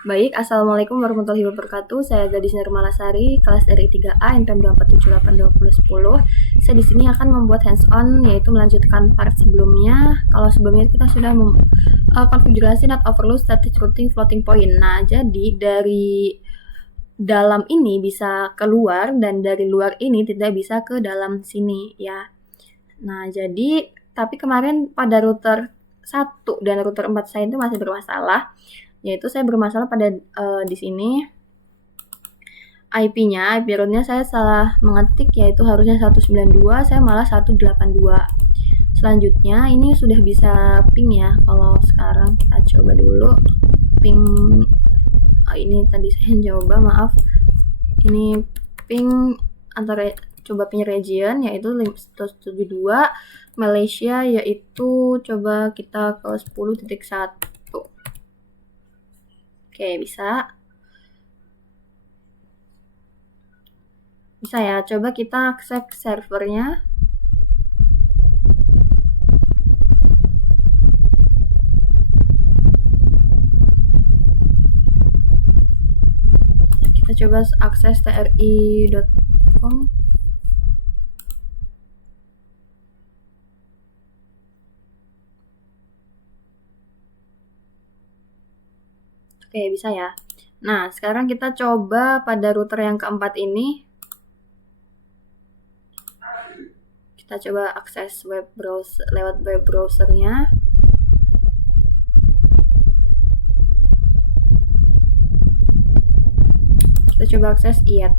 Baik, Assalamualaikum warahmatullahi wabarakatuh. Saya Gadis Nurmalasari, kelas RI 3A, NPM 2478210. Saya di sini akan membuat hands-on, yaitu melanjutkan part sebelumnya. Kalau sebelumnya kita sudah konfigurasi not overload static routing floating point. Nah, jadi dari dalam ini bisa keluar dan dari luar ini tidak bisa ke dalam sini ya. Nah, jadi tapi kemarin pada router 1 dan router 4 saya itu masih bermasalah. Yaitu saya bermasalah pada di sini IP-nya, IP root-nya saya salah mengetik, yaitu harusnya 192, saya malah 182. Selanjutnya ini sudah bisa ping ya. Kalau sekarang kita coba dulu ping. Ini tadi saya coba, maaf. Ini ping antara coba ping region yaitu 172, Malaysia yaitu coba kita ke 10.1. Oke, bisa ya. Coba kita akses servernya. Kita coba akses tri.com. Oke, bisa ya. Nah, sekarang kita coba pada router yang keempat ini. Kita coba akses web browser lewat web browsernya. Kita coba akses iat.com.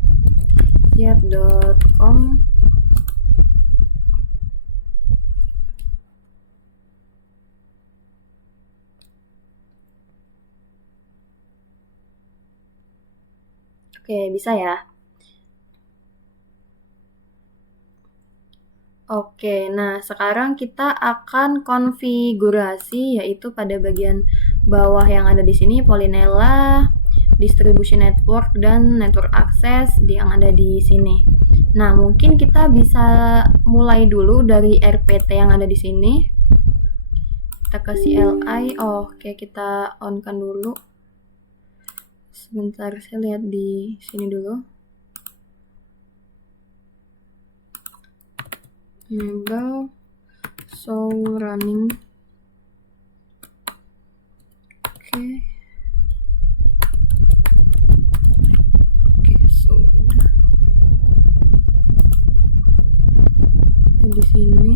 Oke, bisa ya. Oke, nah sekarang kita akan konfigurasi, yaitu pada bagian bawah yang ada di sini, Polinela, distribution network, dan network access yang ada di sini. Nah, mungkin kita bisa mulai dulu dari RPT yang ada di sini. Kita ke CLI. Oke, kita on-kan dulu. Sebentar, saya lihat di sini dulu. Enable show running. Oke, sudah. Di sini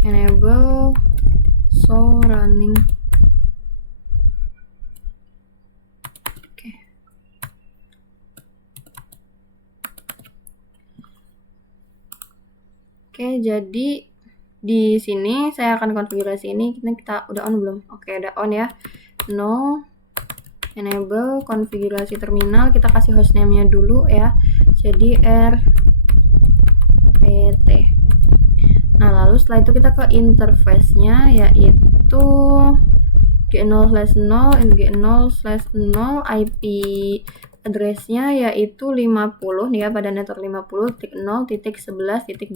enable show running. Oke, jadi di sini saya akan konfigurasi ini. Kita udah on belum? Oke, udah on ya. No, enable konfigurasi terminal. Kita kasih hostname-nya dulu ya. Jadi rpt. Nah, lalu setelah itu kita ke interface-nya, yaitu g0/0 g0/0 IP address-nya yaitu 50 nih ya, pada network 50.0.11.2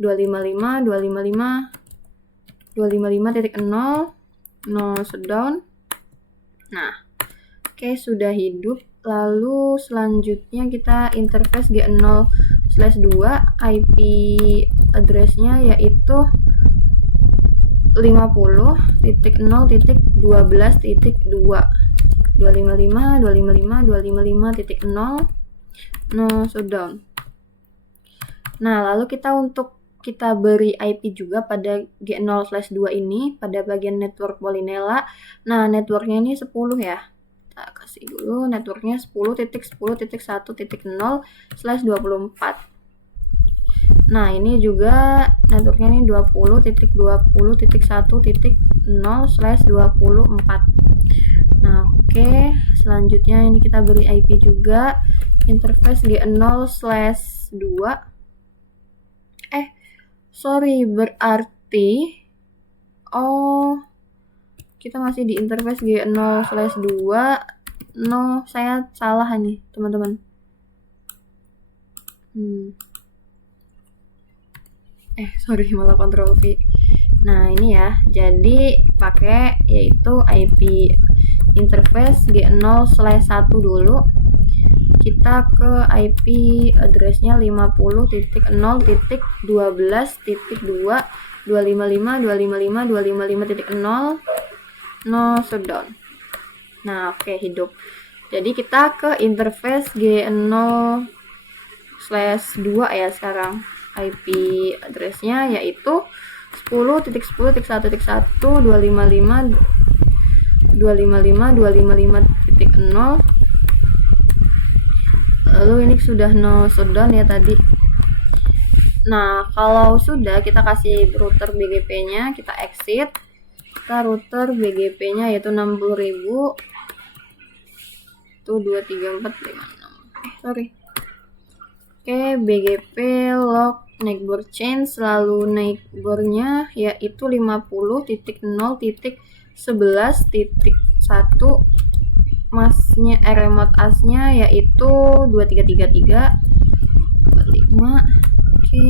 255.255.0 no shutdown. Nah, oke, sudah hidup. Lalu selanjutnya kita interface g0/2 IP address-nya yaitu 50.0.12.2 255.255.0 no shutdown. Nah, lalu kita beri IP juga pada G0/2 ini pada bagian network Polinela. Nah, networknya ini 10 ya. Kita kasih dulu networknya 10.10.1.0/24. Nah, ini juga networknya ini 20.20.1.0/24. Nah, oke, selanjutnya ini kita beri IP juga, interface G0/2. Berarti kita masih di interface G0/2. No, saya salah nih, teman-teman. Malah Ctrl V. Nah, ini ya. Jadi pakai yaitu IP interface G0/1 dulu. Kita ke IP addressnya 50.12.2.255.255.255.0 no shutdown. Nah, oke, hidup. Jadi kita ke interface G0/2 ya sekarang. IP addressnya yaitu 10.10.1.255.255.255.0. Lalu ini sudah no shutdown ya tadi. Nah, kalau sudah kita kasih router BGP-nya, kita exit. Kita router BGP-nya yaitu 60.000 itu 23456. Sorry. Oke, BGP log neighbor change, lalu neighbornya yaitu 50.0.11.1, masnya remote asnya yaitu 2333 oke.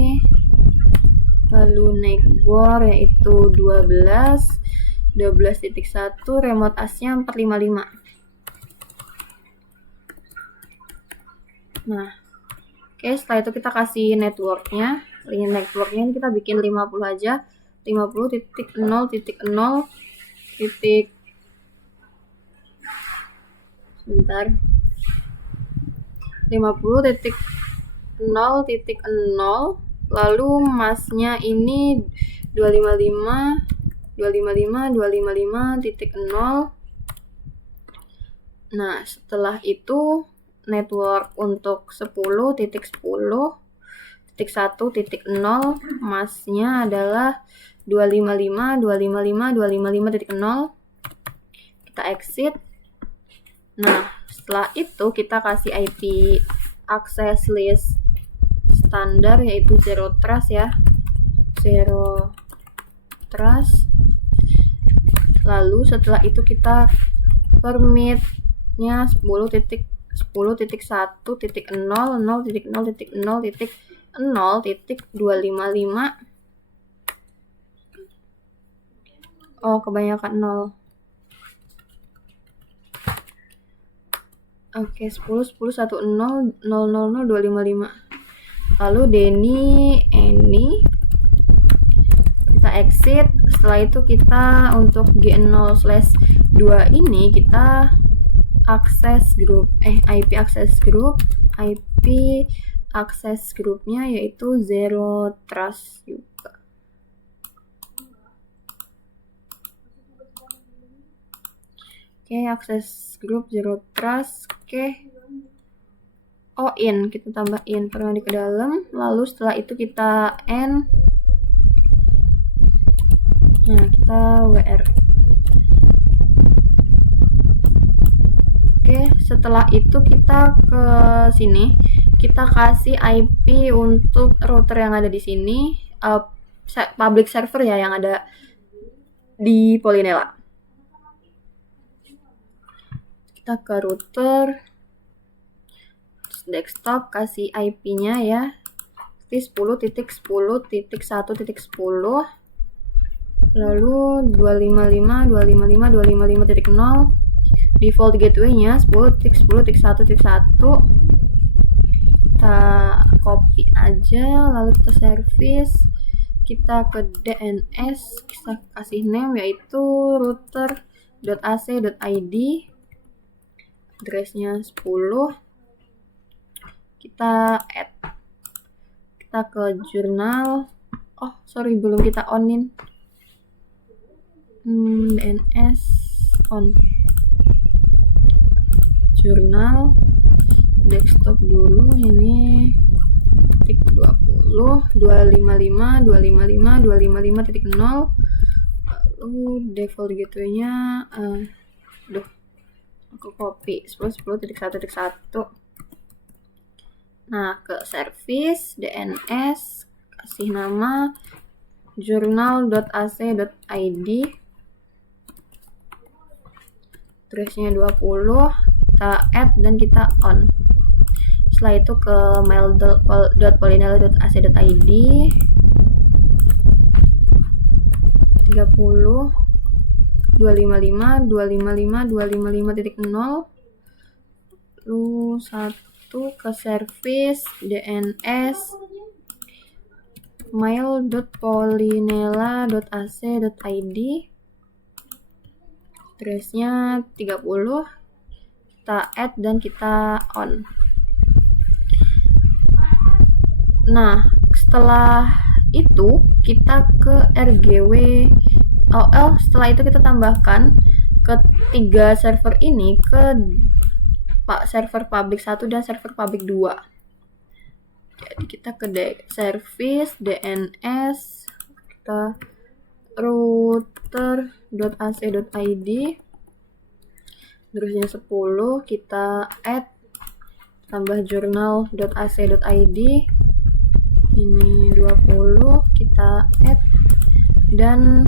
Lalu neighbor yaitu 12.1, remote asnya 455. Nah, oke, setelah itu kita kasih networknya. Link networknya ini kita bikin 50 aja. 50.0.0 sebentar. 50.0.0 lalu masnya ini 255.255.0. Nah, setelah itu network untuk 10.10.1.0 masnya adalah 255.255.255.0. Kita exit. Nah, setelah itu kita kasih IP access list standar yaitu zero trust ya. Zero trust. Lalu setelah itu kita permitnya 10.10.0.0.0.0.255. Oh, kebanyakan 0. Oke, 10.10.1.0.0.0.255. Lalu ini kita exit. Setelah itu kita untuk G0/2 ini kita akses grup IP access group. IP access grupnya yaitu zero trust juga. Oke, akses grup zero trust. Oke. Oh, in, kita tambah in permadi ke dalam. Lalu setelah itu kita end. Nah, kita WR. Oke, setelah itu kita ke sini. Kita kasih IP untuk router yang ada di sini, public server ya yang ada di Polinela. Kita ke router desktop, kasih IP-nya ya. 10.10.1.10. Lalu 255.255.255.0. Default gateway-nya 10.10.1.1. Kita copy aja, lalu kita service. Kita ke DNS, kita kasih name yaitu router.ac.id. Addressnya 10. Kita add. Kita ke jurnal. Oh, sorry, belum kita onin. DNS on. Jurnal. Desktop dulu ini. 20. 255.255.255.0. Lalu default gateway-nya. Aku copy 10.10.1.1. Nah, ke service DNS, kasih nama journal.ac.id. Addressnya 20. Kita add dan kita on. Setelah itu ke mail.polinela.ac.id. 30. 255.255.255.0 lalu 1 ke service DNS mail.polinella.ac.id, addressnya 30, kita add dan kita on. Nah, setelah itu kita ke RGW setelah itu kita tambahkan ketiga server ini ke server public 1 dan server public 2. Jadi kita ke service DNS, kita router.ac.id, terusnya 10, kita add, tambah journal.ac.id, ini 20, kita add, dan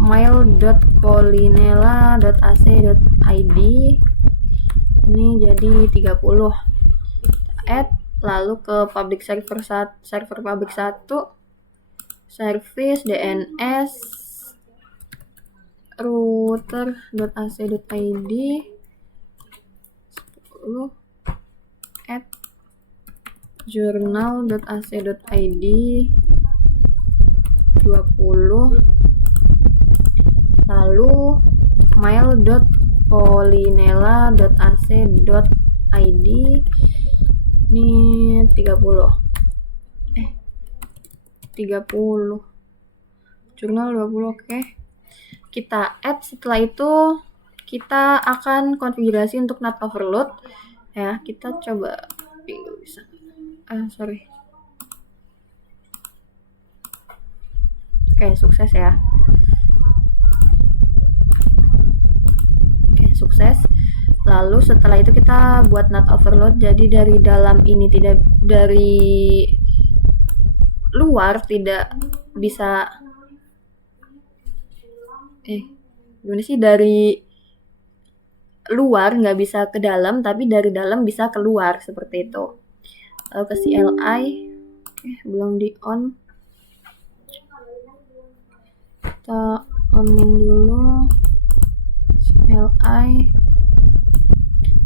mail.polinella.ac.id ini jadi 30, add, lalu ke public server public 1, service DNS router.ac.id 10, add, journal.ac.id 20, lalu mail.polinella.ac.id ini 30, jurnal 20, oke. Kita add, setelah itu kita akan konfigurasi untuk NAT overload ya. Kita coba bisa. Oke, sukses ya. Oke, sukses. Lalu setelah itu kita buat NAT overload. Jadi dari dalam ini dari luar tidak bisa gimana sih, dari luar nggak bisa ke dalam, tapi dari dalam bisa keluar, seperti itu. Lalu ke CLI, belum di on, kita onin dulu CLI.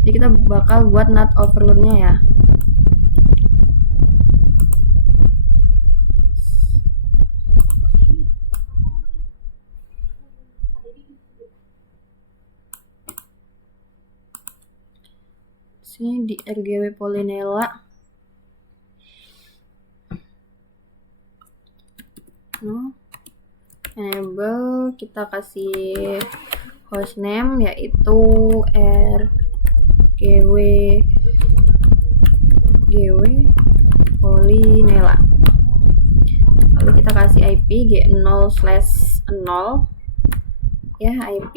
Jadi kita bakal buat NAT overloadnya ya. Sini di RGW Polinella. Enable, kita kasih hostname yaitu RGW Polinella. Lalu kita kasih IP G0/0 ya, IP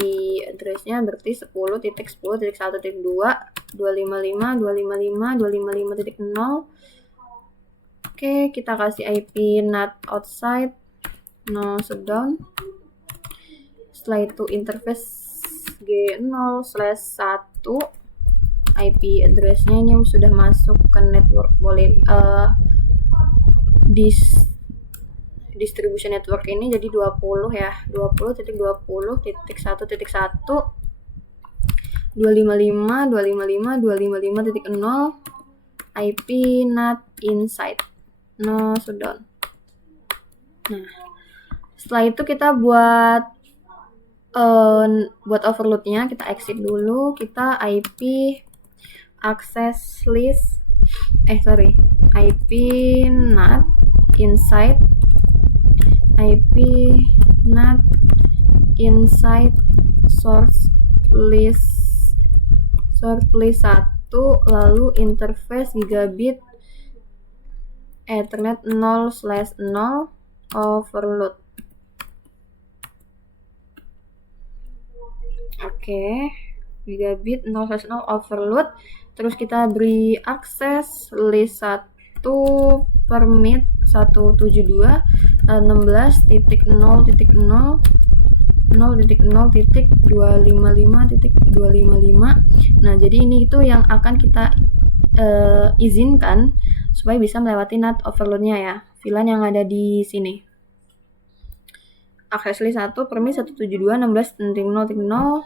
addressnya berarti 10.10.1.2.255.255.255.0. Oke, kita kasih IP NAT outside no shutdown. Setelah itu interface G0/1, IP addressnya ini sudah masuk ke network distribution network ini, jadi 20 ya, 20.20.1.1 255.255.255.0 IP NAT inside no shutdown. Nah, setelah itu kita buat overloadnya, kita exit dulu, kita IP access list IP NAT inside, IP NAT inside source list 1, lalu interface gigabit Ethernet 0/0 overload. Oke, gigabit 0/0 overload. Terus kita beri akses list 1 permit 172.16.0.0.255.255. Nah, jadi ini itu yang akan kita izinkan supaya bisa melewati NAT overloadnya ya, VLAN yang ada di sini. access list 1 permit 172.16.0.0.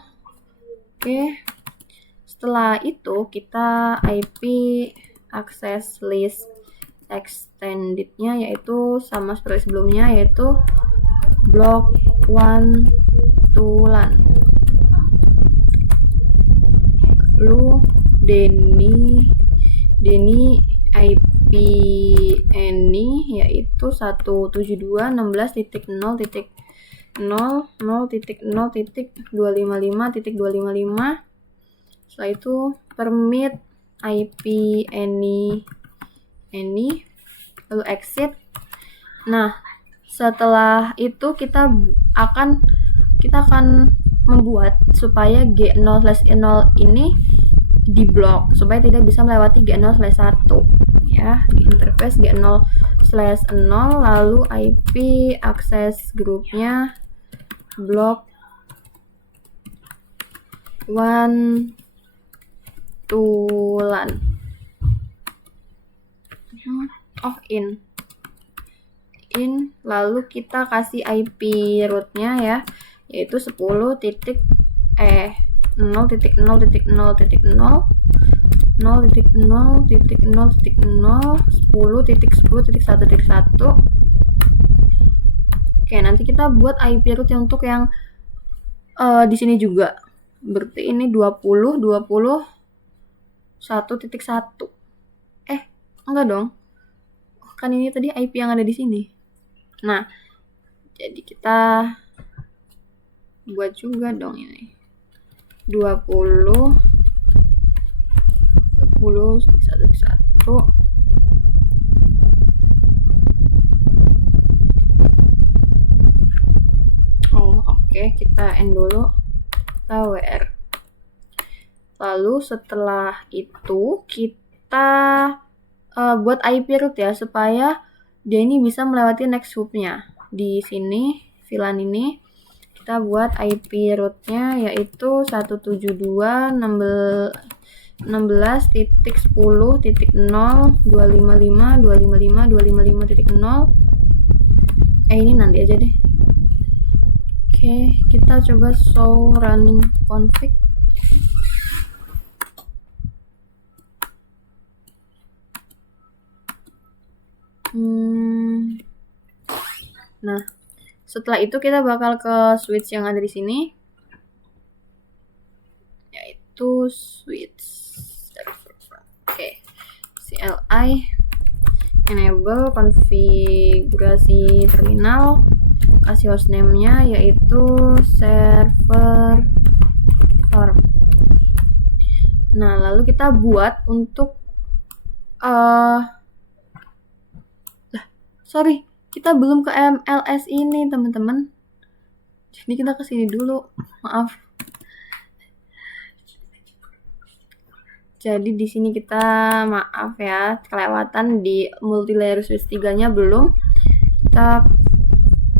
Oke. Setelah itu kita IP access list extended-nya yaitu sama seperti sebelumnya, yaitu block 1 to LAN. Lalu Denny IP ini yaitu 172.16.0.0.0.255.255. Setelah itu permit IP any lalu exit. Nah, setelah itu kita akan membuat supaya G0/0 ini diblok supaya tidak bisa melewati G0/1 ya, di interface G0/0. Lalu IP access grupnya block 1 to LAN. Lalu kita kasih IP rootnya ya, yaitu 10.0.0.0.0.0.10.10.1.1. Oke, nanti kita buat IP root yang untuk yang di sini juga. Berarti ini 20.1.1. Enggak dong. Kan ini tadi IP yang ada di sini. Nah, jadi kita buat juga dong ini. 20.1.1. Oke, kita end dulu. Kita WR. Lalu setelah itu kita buat IP root ya, supaya dia ini bisa melewati next hoop-nya. Di sini VLAN ini kita buat IP root-nya yaitu 172.16.10.0.255.255.255.0. Ini nanti aja deh. Oke, kita coba show running config. Nah, setelah itu kita bakal ke switch yang ada di sini, yaitu switch server. Oke, CLI enable konfigurasi terminal, kasih hostname-nya yaitu server farm. Nah, lalu kita buat untuk kita belum ke MLS ini, teman-teman. Jadi kita ke sini dulu. Maaf. Jadi di sini kita maaf ya, kelewatan di multilayer switch 3-nya belum. Kita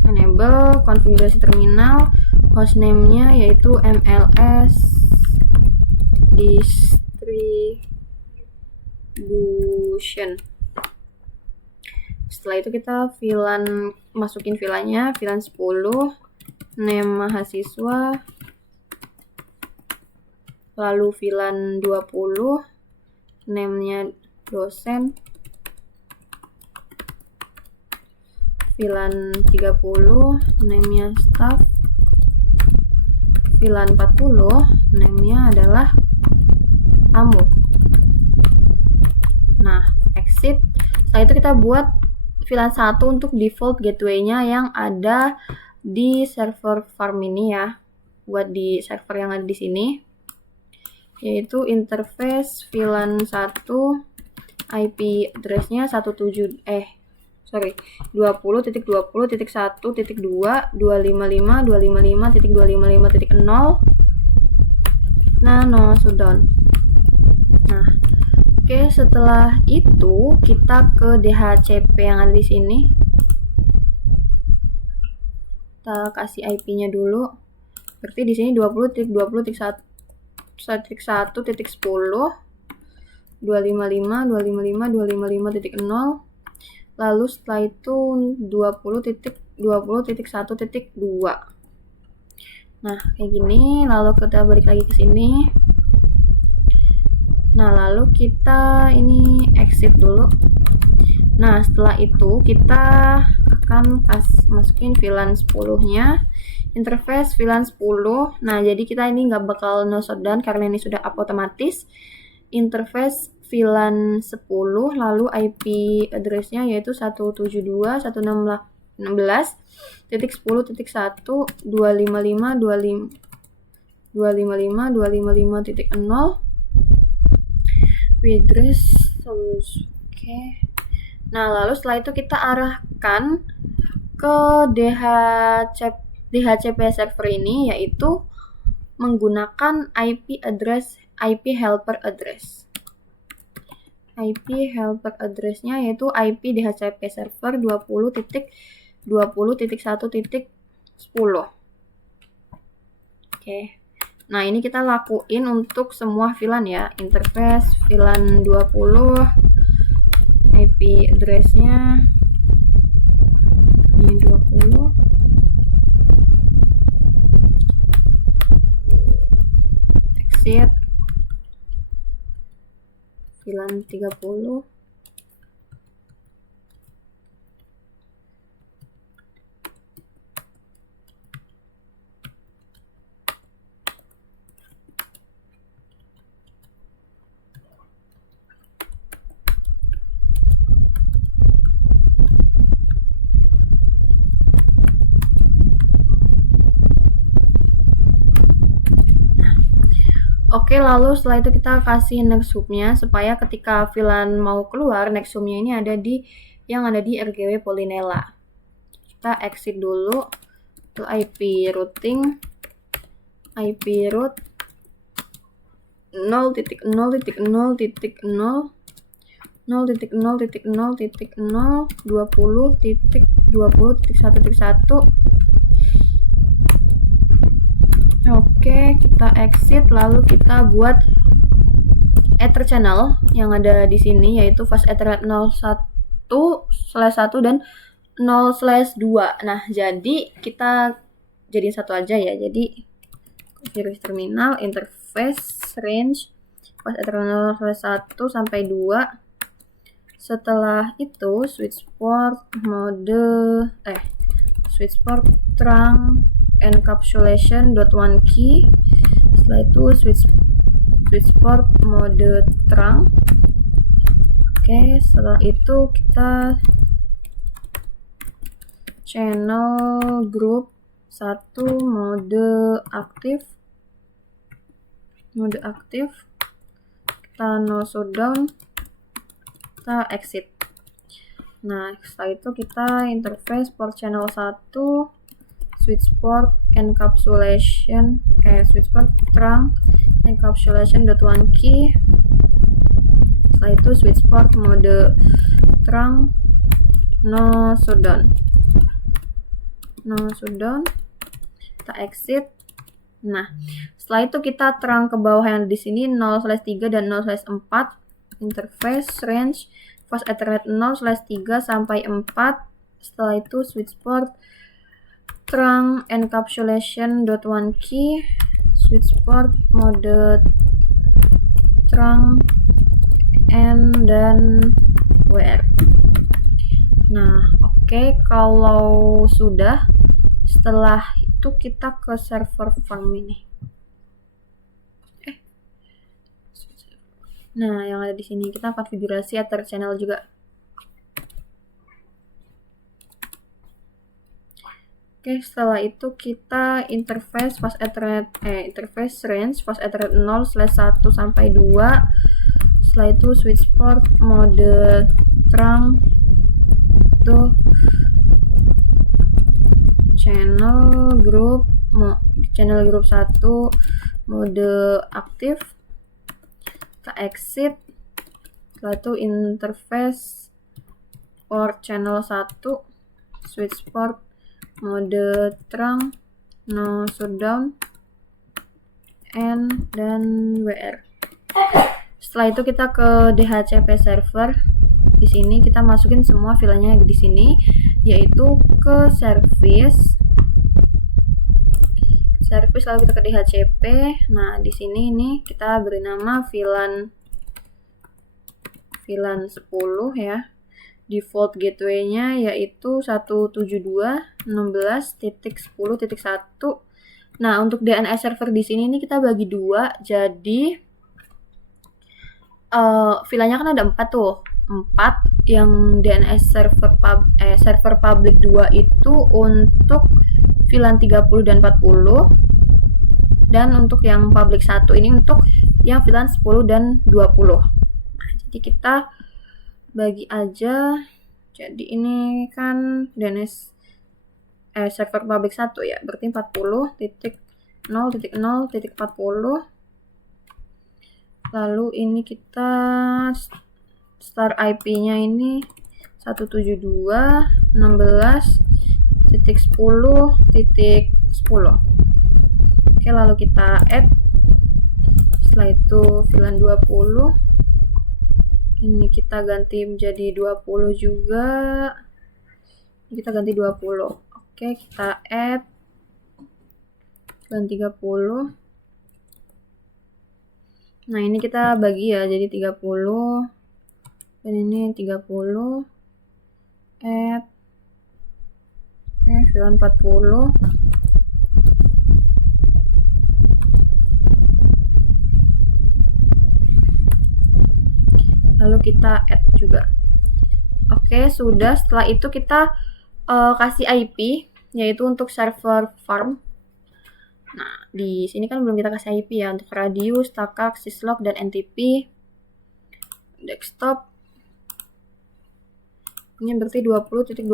enable konfigurasi terminal, hostname-nya yaitu MLS distribution. Setelah itu kita masukin VLAN-nya, VLAN 10, name mahasiswa, lalu VLAN 20, name-nya dosen, VLAN 30, name-nya staff, VLAN 40, name-nya adalah tamu. Nah, exit. Setelah itu kita buat VLAN 1 untuk default gateway-nya yang ada di server farm ini ya, buat di server yang ada di sini, yaitu interface VLAN 1, IP address-nya 20.20.1.255.255.255.0 nano shutdown. Nah, oke, setelah itu kita ke DHCP yang ada di sini. Kita kasih IP-nya dulu. Berarti di sini 20.20.1.1.10, 255.255.255.0. Lalu setelah itu 20.20.1.255.255.0. 20.1.2. Nah, kayak gini. Lalu kita balik lagi ke sini. Nah, lalu kita ini exit dulu. Nah, setelah itu kita akan masukin VLAN 10-nya. Interface VLAN 10. Nah, jadi kita ini nggak bakal no shutdown karena ini sudah up otomatis. Interface VLAN 10, lalu IP address-nya yaitu 172.116.1.1.16.255.255.255.0 address. Oke. Nah, lalu setelah itu kita arahkan ke DHCP server ini, yaitu menggunakan IP helper address. IP helper address-nya yaitu IP DHCP server 20.20.1.10. Oke. Nah, ini kita lakuin untuk semua VLAN ya. Interface VLAN 20, IP address-nya ini 20. Exit VLAN 30. Oke, lalu setelah itu kita kasih next hub-nya supaya ketika VLAN mau keluar, next hub-nya ini ada di RGW Polinela. Kita exit dulu ke IP routing, IP route 0.0.0.0.0.20.20.1.1. Oke, kita exit, lalu kita buat Ether channel yang ada di sini, yaitu fast Ethernet 0.1/1 dan 0/2. Nah, jadi kita jadiin satu aja ya. Jadi virus terminal, interface, range, fast Ethernet 0/1 sampai 2. Setelah itu switch port trunk encapsulation.1 key. Setelah itu switch port mode trunk. Oke, setelah itu kita channel group 1 mode aktif. Kita no shutdown, kita exit. Nah, setelah itu kita interface port channel 1, switch port trunk encapsulation.1 key. Setelah itu switch port mode trunk, no shutdown, kita exit. Nah, setelah itu kita terang ke bawah yang di sini 0/3 dan 0/4. Interface range fast Ethernet 0/3 sampai 4. Setelah itu switch port trunk encapsulation.1 key, switch port mode trunk and dan WR. Nah, oke, kalau sudah, setelah itu kita ke server farm ini. Nah, yang ada di sini kita konfigurasi Ether channel juga. Oke, setelah itu kita interface fast Ethernet interface range fast Ethernet 0/1 sampai 2. Setelah itu switch port mode trunk tuh channel group 1 mode aktif. Kita exit. Setelah itu interface port channel 1, switch port mode trunk, no shutdown, N dan WR. Setelah itu kita ke DHCP server. di sini kita masukin semua VLAN-nya di sini, yaitu ke service lalu kita ke DHCP. Nah, di sini ini kita beri nama VLAN 10 ya. Default gateway-nya yaitu 172.16.10.1. Nah, untuk DNS server di sini ini kita bagi dua. Jadi VLAN-nya kan ada 4 tuh. 4 yang DNS server public 2 itu untuk VLAN 30 dan 40. Dan untuk yang public 1 ini untuk yang VLAN 10 dan 20. Nah, jadi kita bagi aja. Jadi ini kan DNS server public 1 ya, berarti 40.0.0.40. Lalu ini kita start IP-nya ini 172.16.10.10. Oke, lalu kita add. Setelah itu VLAN 20. Ini kita ganti menjadi 20 juga. Kita ganti 20. Oke, kita add VLAN 30. Nah, ini kita bagi ya, jadi 30. Dan ini 30. Add. Oke, VLAN 40. Lalu kita add juga. Oke, sudah. Setelah itu kita kasih IP, yaitu untuk server farm. Nah, di sini kan belum kita kasih IP ya, untuk radius, takak, syslog, dan NTP. Desktop. Ini berarti 20.20.1.20,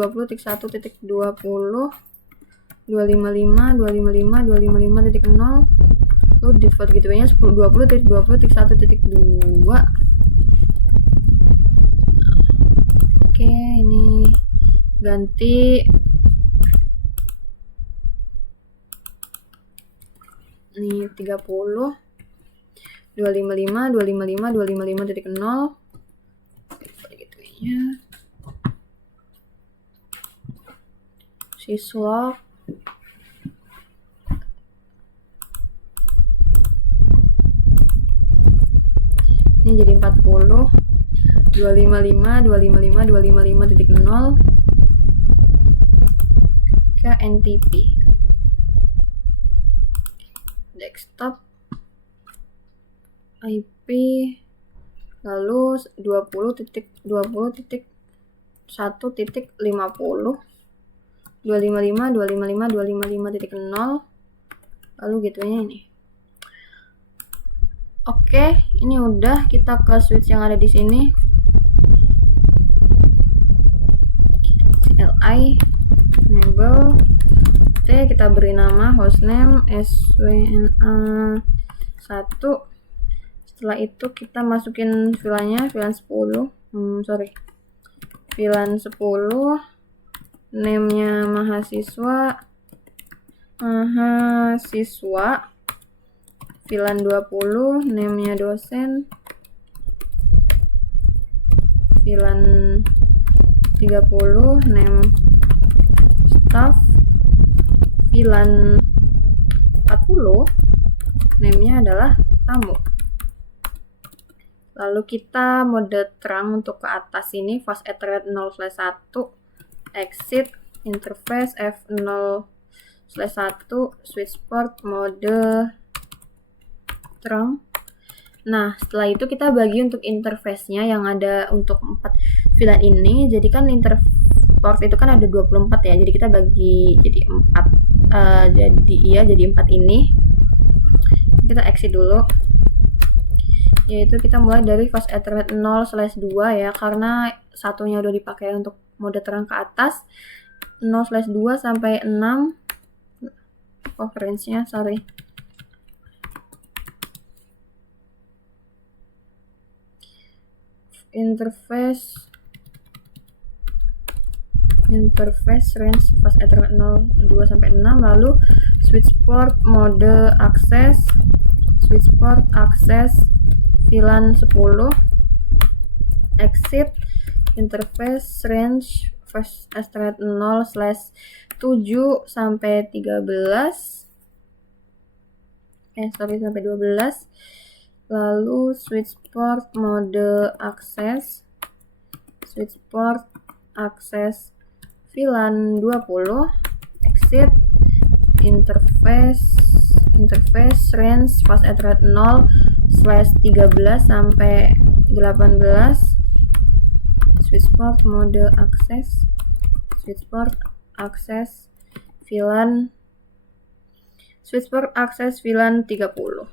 255, 255, 255.0. Lalu default gateway-nya 20.20.1.2. Oke, ini ganti ini 30, 255, 255, 255.0. Gateway-nya syslog. Ini jadi 40, 255, 255, 255.0 ke NTP. Desktop IP lalu 20.20.1.50, 255, 255, 255.0. Lalu gateway-nya ini. Oke, ini udah. Kita ke switch yang ada di sini. CLI enable. Oke, kita beri nama hostname SWNA 1. Setelah itu kita masukin VLAN-nya, VLAN 10. VLAN 10. Name-nya mahasiswa. VLAN 20, name-nya dosen. VLAN 30, name staff. VLAN 40, name-nya adalah tamu. Lalu kita mode terang untuk ke atas ini, fast Ethernet 0/1, exit, interface F0/1, switch port, mode terang. Nah, setelah itu kita bagi untuk interface-nya yang ada untuk 4 VLAN ini. Jadi kan port itu kan ada 24 ya. Jadi kita bagi jadi 4. Jadi 4 ini. Kita exit dulu. Yaitu kita mulai dari fast Ethernet 0/2 ya, karena satunya udah dipakai untuk mode terang ke atas. 0/2 sampai 6. Range-nya, sorry. Interface range fast Ethernet 0/2 sampai 6. Lalu switch port mode akses, switch port akses VLAN 10, exit interface range first Ethernet 0/7 sampai 13. Sampai 12. Lalu switch port mode akses, switch port akses VLAN 20, exit interface range fast Ethernet 0/13 sampai 18. Switch port mode akses, switch port akses VLAN, switch port akses VLAN 30.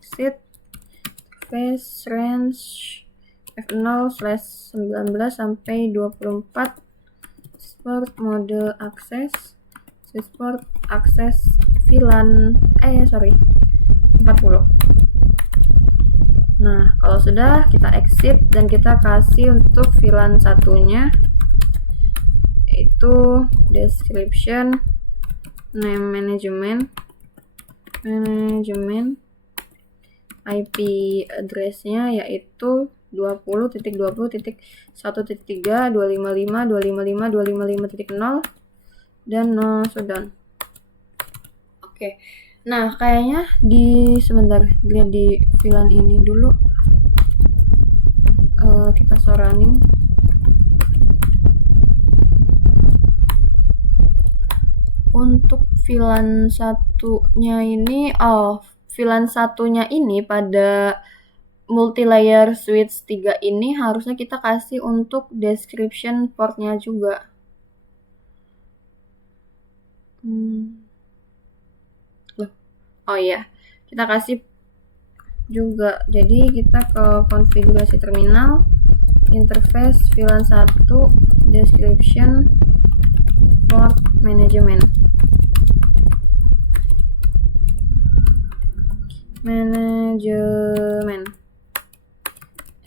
Exit interface range F0/19 sampai 24. Switch port mode akses, switch port akses VLAN 40. Nah, kalau sudah kita exit dan kita kasih untuk VLAN satunya yaitu description name management IP address-nya yaitu 20.20.1.3.255.255.255.0 dan no shutdown. Oke. Nah, kayaknya sebentar lihat di VLAN ini dulu. Kita running. Untuk VLAN satunya ini, VLAN satunya ini pada multilayer switch 3 ini harusnya kita kasih untuk description portnya juga. Kita kasih juga. Jadi kita ke konfigurasi terminal, interface VLAN 1, description port management.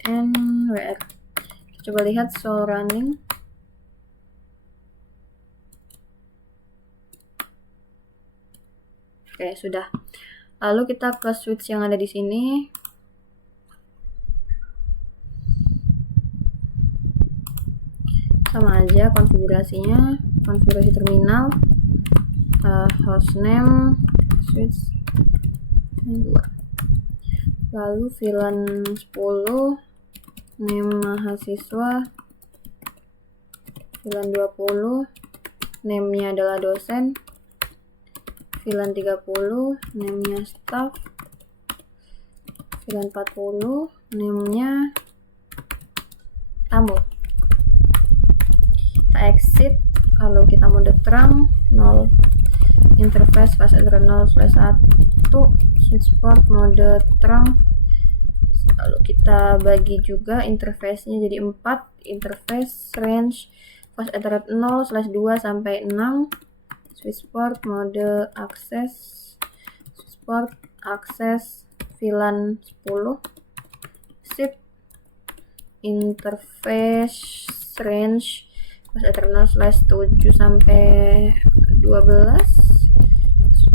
NWR. Coba lihat show running. Oke, sudah. Lalu kita ke switch yang ada di sini. Sama aja konfigurasinya. Konfigurasi terminal, hostname, switch 2. Lalu VLAN 10, name mahasiswa, VLAN 20, name-nya adalah dosen, VLAN 30, name-nya staff, VLAN 40, name-nya tamu. Kita exit, lalu kita mode terang 0, interface fast Ethernet 0/1, switch port mode terang. Lalu kita bagi juga interface-nya jadi 4, interface range fast Ethernet 0/2 sampai 6, switch port mode akses, switch port akses VLAN 10, exit interface range fast Ethernet 0/7 sampai 12,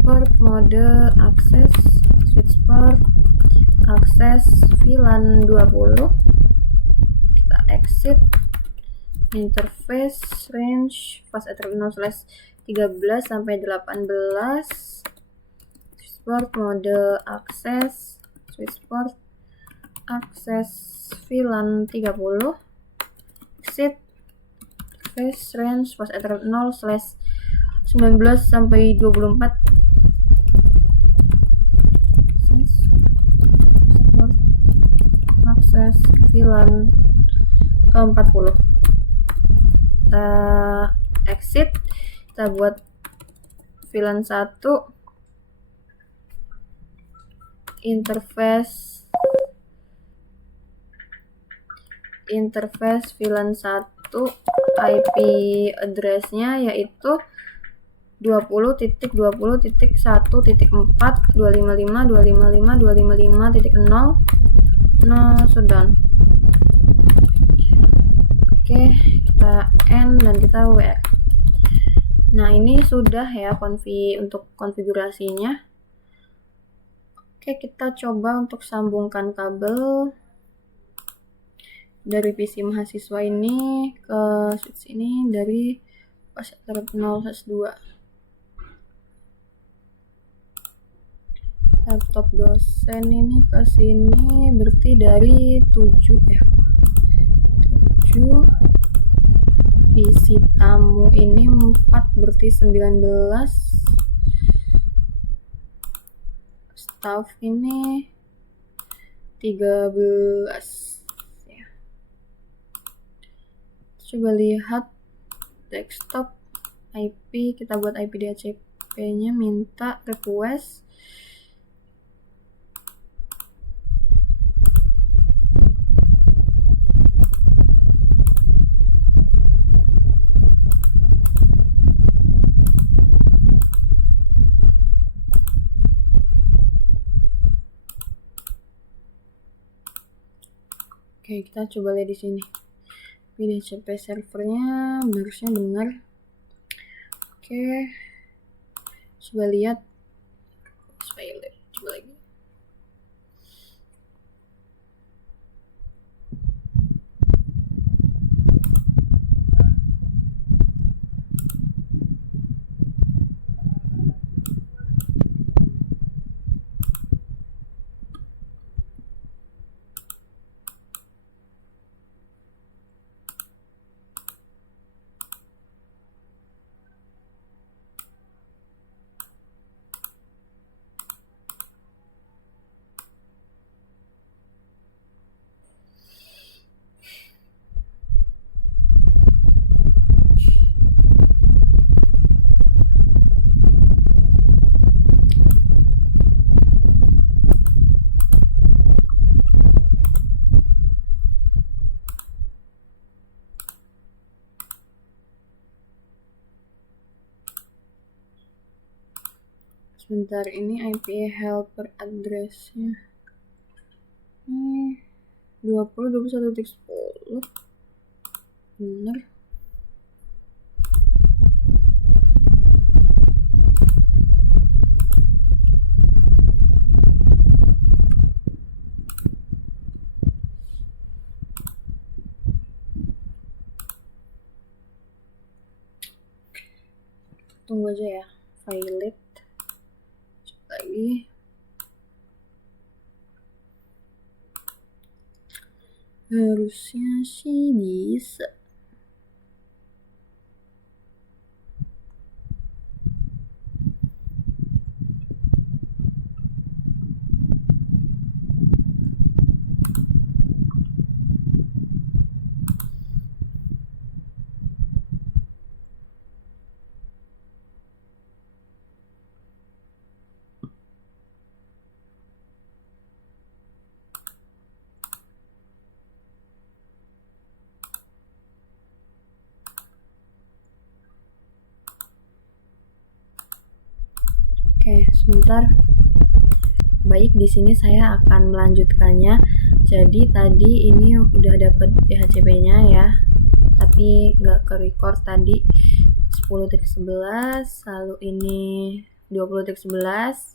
port mode akses, switch port akses VLAN 20. Kita exit interface range fast Ethernet 0/13 sampai 18, switch port mode akses, switch port akses VLAN 30. Exit interface range fast Ethernet 0/19 sampai 24, akses VLAN 40. Kita exit, kita buat VLAN 1, interface VLAN 1, IP address-nya yaitu 20.1.4.255.255.255.0. No shutdown. Oke, kita end dan kita WR. Nah, ini sudah ya untuk konfigurasinya. Oke, kita coba untuk sambungkan kabel. dari PC mahasiswa ini ke switch ini dari pas 0/2. Laptop dosen ini ke sini berarti dari 7 ya. 7. PC tamu ini 4 berarti 19. Staff ini 13 ya. Coba lihat desktop IP, kita buat IP DHCP nya, minta request. Oke, kita coba lihat di sini. DHCP servernya harusnya benar. Oke, coba lihat file, coba lagi. Sebentar, ini IP helper address-nya ini 20.21.10. Bener. Tunggu aja ya, file it lagi. Harusnya sih bisa. Oke, sebentar. Baik, di sini saya akan melanjutkannya. Jadi tadi ini udah dapet DHCP-nya ya, tapi nggak ke record tadi 10.11, lalu ini 20.11,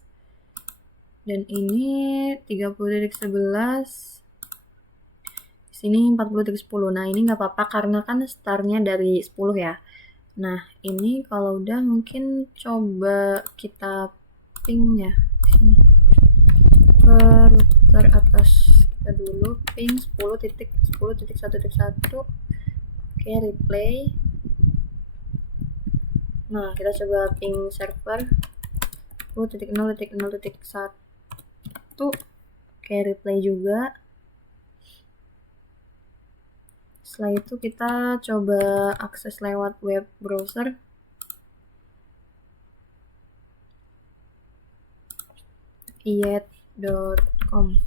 dan ini 30.11. Di sini 40.10. Nah, ini nggak apa-apa karena kan startnya dari 10 ya. Nah, ini kalau udah mungkin coba kita ping ya di sini ke router atas kita dulu, ping 10.10.1.1. Oke, replay. Nah, kita coba ping server 10.0.0.1. Oke, replay juga. Setelah itu kita coba akses lewat web browser. iyet.com.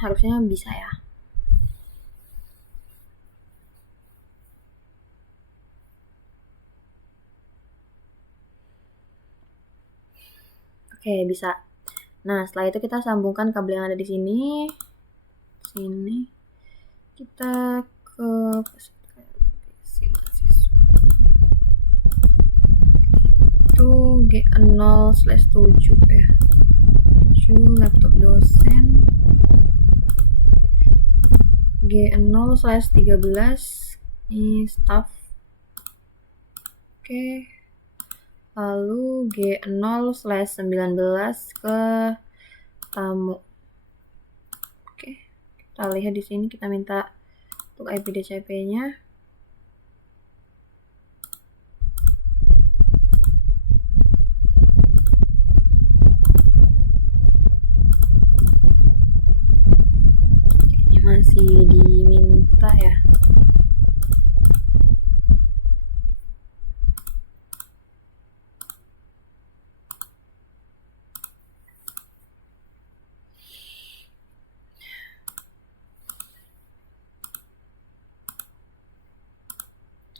Harusnya bisa ya. Oke, bisa. Nah, setelah itu kita sambungkan kabel yang ada di sini. Sini. Kita ke itu G0/7 ya. Laptop dosen G0/13 ini staff. Oke. Lalu G0/19 ke tamu. Oke. Kita lihat di sini, kita minta untuk IP DCP-nya. Masih diminta ya.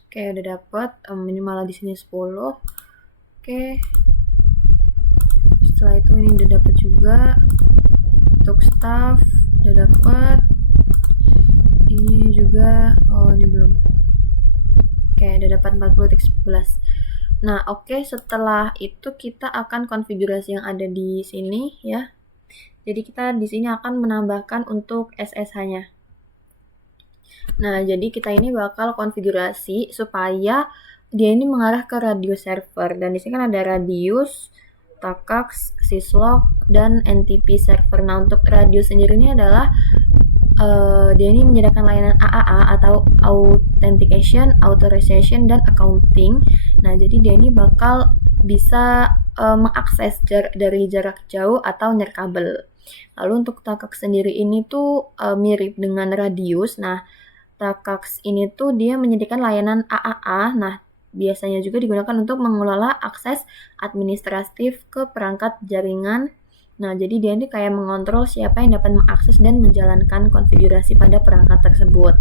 Oke, udah dapat. Minimal di sini 10. Oke. Setelah itu ini udah dapat juga. Untuk staff udah dapat. Ini juga, ini belum. Oke, udah dapat 40.11. Nah, oke, setelah itu kita akan konfigurasi yang ada di sini ya. Jadi kita di sini akan menambahkan untuk SSH-nya. Nah, jadi kita ini bakal konfigurasi supaya dia ini mengarah ke radius server. Dan di sini kan ada radius, Takacs, syslog, dan NTP server. Nah, untuk radius sendiri ini adalah dia ini menyediakan layanan AAA atau Authentication, Authorization, dan Accounting. Nah, jadi dia ini bakal bisa mengakses dari jarak jauh atau nirkabel. Lalu untuk Takacs sendiri ini tuh mirip dengan radius. Nah, Takacs ini tuh dia menyediakan layanan AAA. Nah, biasanya juga digunakan untuk mengelola akses administratif ke perangkat jaringan. Nah, jadi dia ini kayak mengontrol siapa yang dapat mengakses dan menjalankan konfigurasi pada perangkat tersebut.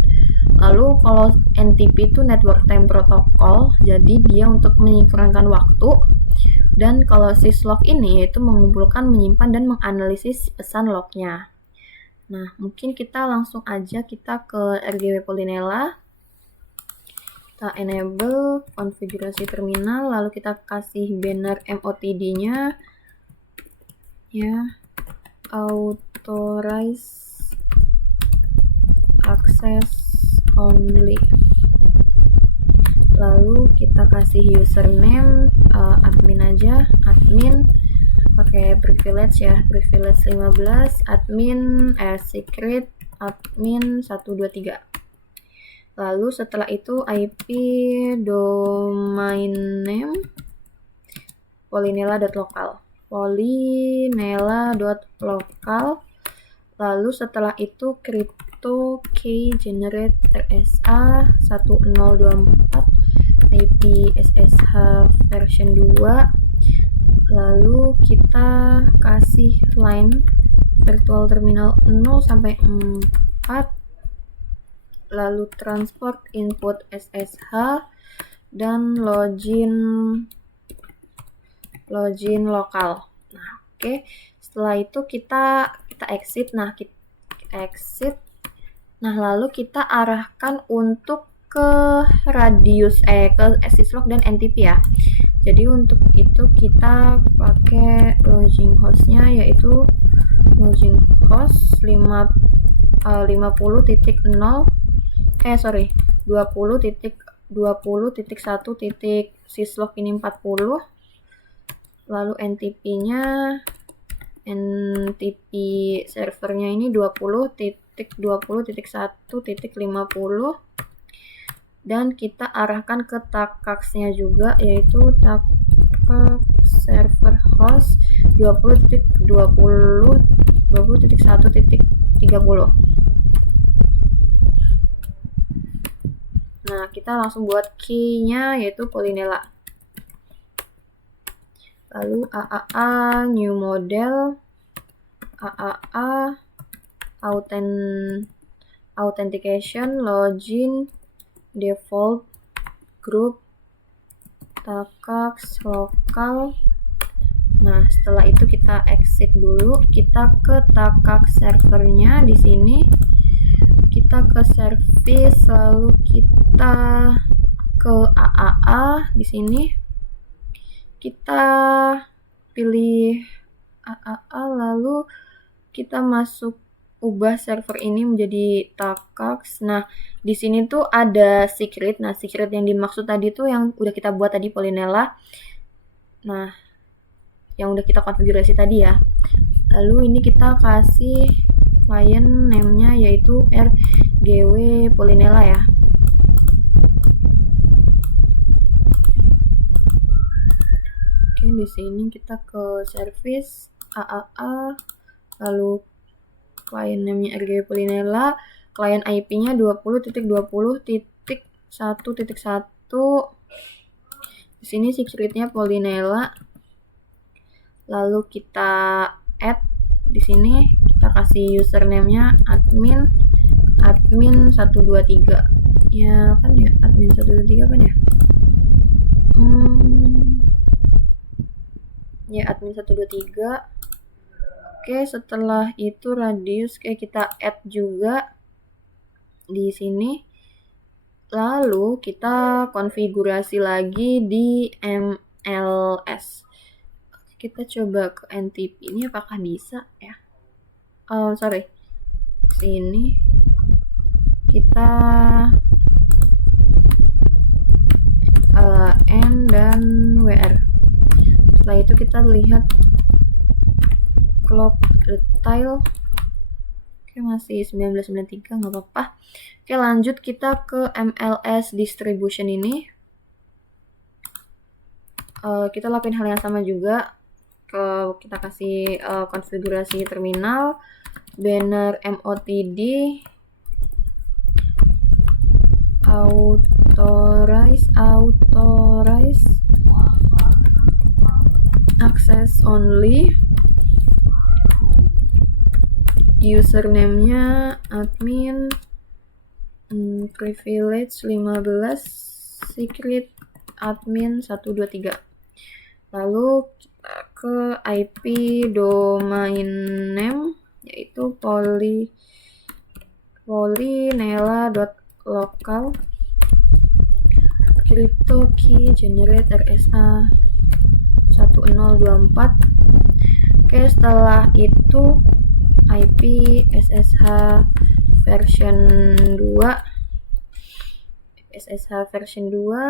Lalu kalau NTP itu Network Time Protocol, jadi dia untuk menyingkronkan waktu. Dan kalau syslog ini yaitu mengumpulkan, menyimpan, dan menganalisis pesan lognya. Nah, mungkin kita langsung aja kita ke RGW Polinela. Kita enable konfigurasi terminal, lalu kita kasih banner MOTD-nya. Ya, authorize access only. Lalu kita kasih username admin aja, admin pakai privilege ya, privilege 15, admin secret admin 123. Lalu setelah itu IP domain name polinela.local. Polinela.local. Lalu setelah itu crypto key generate RSA 1024 IP SSH version 2. Lalu kita kasih line virtual terminal 0 sampai 4. Lalu transport input SSH dan login lokal. Nah, oke. Setelah itu kita exit. Nah, kita exit. Nah, lalu kita arahkan untuk ke radius ke syslog dan NTP ya. Jadi untuk itu kita pakai login hostnya yaitu login host 20.1. Syslog ini 40. Lalu NTP-nya, NTP servernya ini 20.20.1.50. Dan kita arahkan ke Takacs-nya juga yaitu Takacs server host 20.1.30. Nah, kita langsung buat key-nya yaitu Polinela. Lalu AAA new model, AAA authentication, login, default, group, Takacs, local. Nah, setelah itu kita exit dulu, kita ke Takacs servernya di sini. Kita ke service, lalu kita ke AAA di sini. kita pilih AAA, lalu kita ubah server ini menjadi Takax. Nah, di sini tuh ada secret. Nah, secret yang dimaksud tadi tuh yang udah kita buat tadi, Polinella. Nah, yang udah kita konfigurasi tadi ya. Lalu ini kita kasih client name-nya yaitu RGW Polinella ya. Oke, di sini kita ke service AAA, lalu client name-nya RGW Polinella, client IP-nya 20.20.1.1. Di sini secret-nya Polinella. Lalu kita add di sini, kita kasih username-nya admin 123. Ya kan ya, admin 123 kan ya? Ya, admin 123. Oke, setelah itu radius kayak kita add juga di sini. Lalu kita konfigurasi lagi di MLS. Kita coba ke NTP ini apakah bisa ya? Sorry. Sini kita N dan WR. Setelah itu kita lihat clock tile. Oke, masih 1993, nggak apa-apa. Oke, lanjut kita ke MLS distribution ini. Kita lakuin hal yang sama juga. Kita kasih konfigurasi terminal, banner MOTD, authorize, access only, username-nya admin, privilege 15, secret admin 123. Lalu kita ke IP domain name yaitu polinella.local, crypto key generate RSA 1024. Oke, setelah itu IP SSH version 2,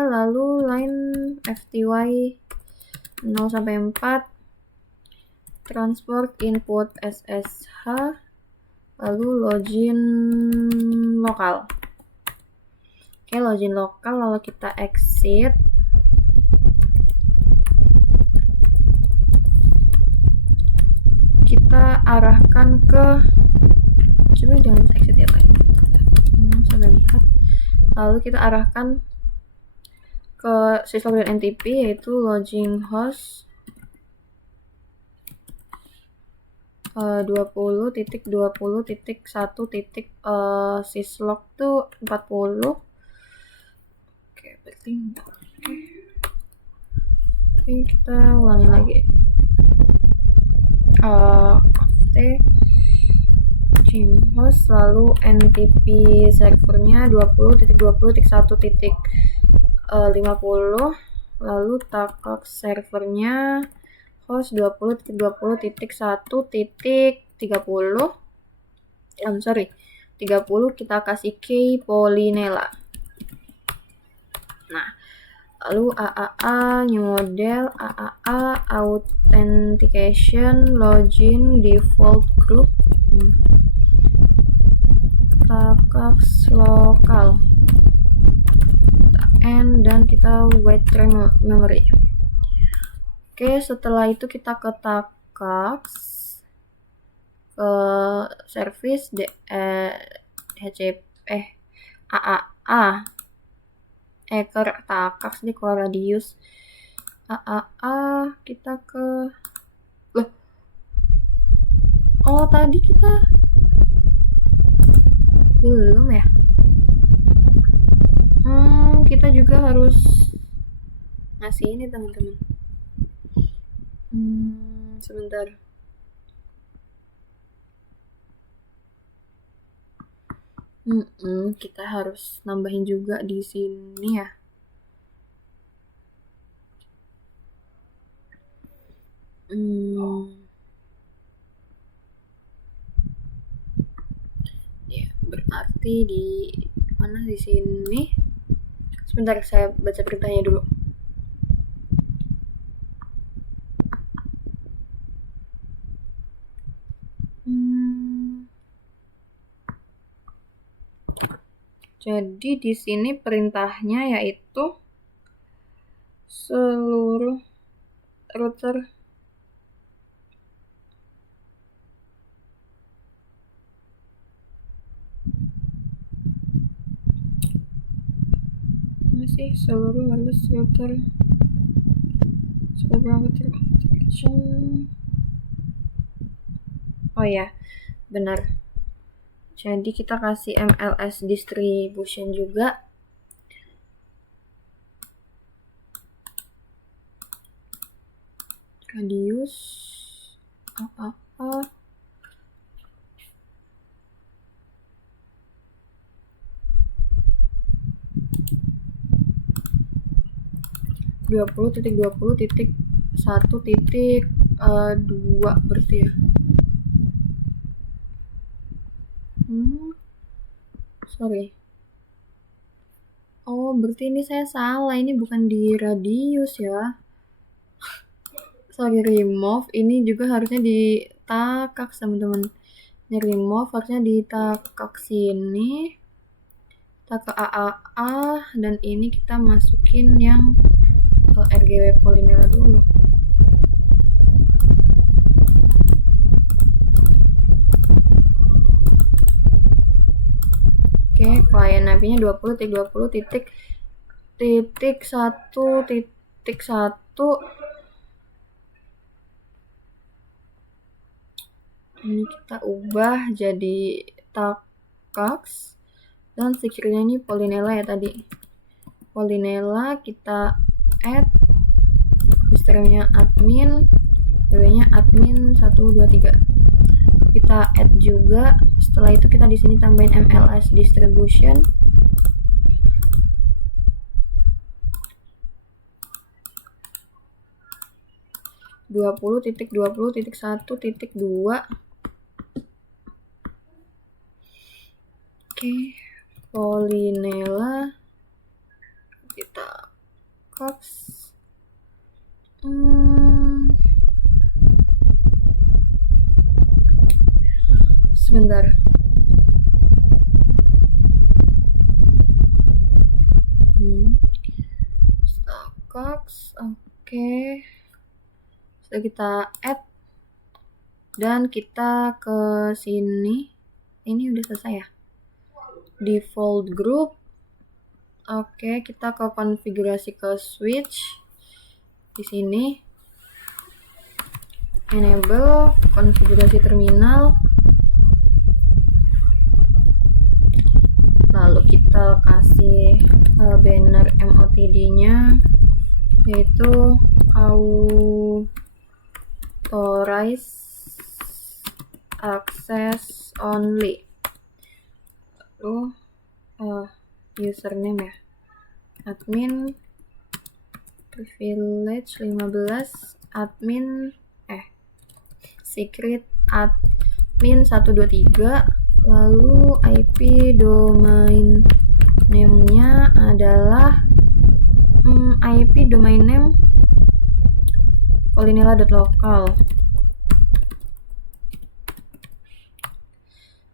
lalu line FTY 0-4, transport input SSH, lalu login lokal. Oke, login lokal, lalu kita exit. Kita arahkan ke, coba jangan exit ya Pak. Lalu kita arahkan ke syslog.ntp yaitu login host 20.20.1. Syslog tuh 40. Oke, berarti oke, kita ulangi lagi. Const host, lalu NTP servernya 20.20.1.50, lalu Takax servernya host 20.20.1.30, kita kasih key Polinella. Nah, lalu AAA new model, AAA authentication login default group, Takax lokal, N, dan kita wait memory. Oke, setelah itu kita ke Takax, ke service AAA ke Takax di radius AAA, kita ke tadi kita belum ya. Kita juga harus ngasih ini teman-teman. Sebentar. Kita harus nambahin juga di sini ya. Ya, berarti di mana di sini? Sebentar, saya baca perintahnya dulu. Jadi di sini perintahnya yaitu seluruh router seluruh wireless router connection. Oh ya, benar. Jadi kita kasih MLS distribution juga. Radius apa? dua puluh titik 1.2 berarti ya. Sorry. Oh, berarti ini saya salah. Ini bukan di radius ya. Sorry, remove. Ini juga harusnya ditakak, teman-teman. Ini remove harusnya ditakak sini. Kita ke AAA. Dan ini kita masukin yang RGW Polinela dulu. Oke, klien IP-nya 20.20.1.1. Ini kita ubah jadi Takax. Dan security-nya ini Polinela ya tadi. Polinela kita add. Username-nya admin. DW-nya admin 123. Kita add juga. Setelah itu kita di sini tambahin MLS distribution. .20.1.2. Oke, Polinela kita Cox. Sebentar. Cox, oke. Sudah kita add dan kita ke sini. Ini udah selesai ya. Default group. Oke, kita ke konfigurasi ke switch. Di sini enable konfigurasi terminal. Lalu kita kasih banner MOTD-nya yaitu authorize access only. Lalu username ya, admin privilege 15, admin secret admin 123. Lalu IP domain name-nya adalah IP domain name polinela.local.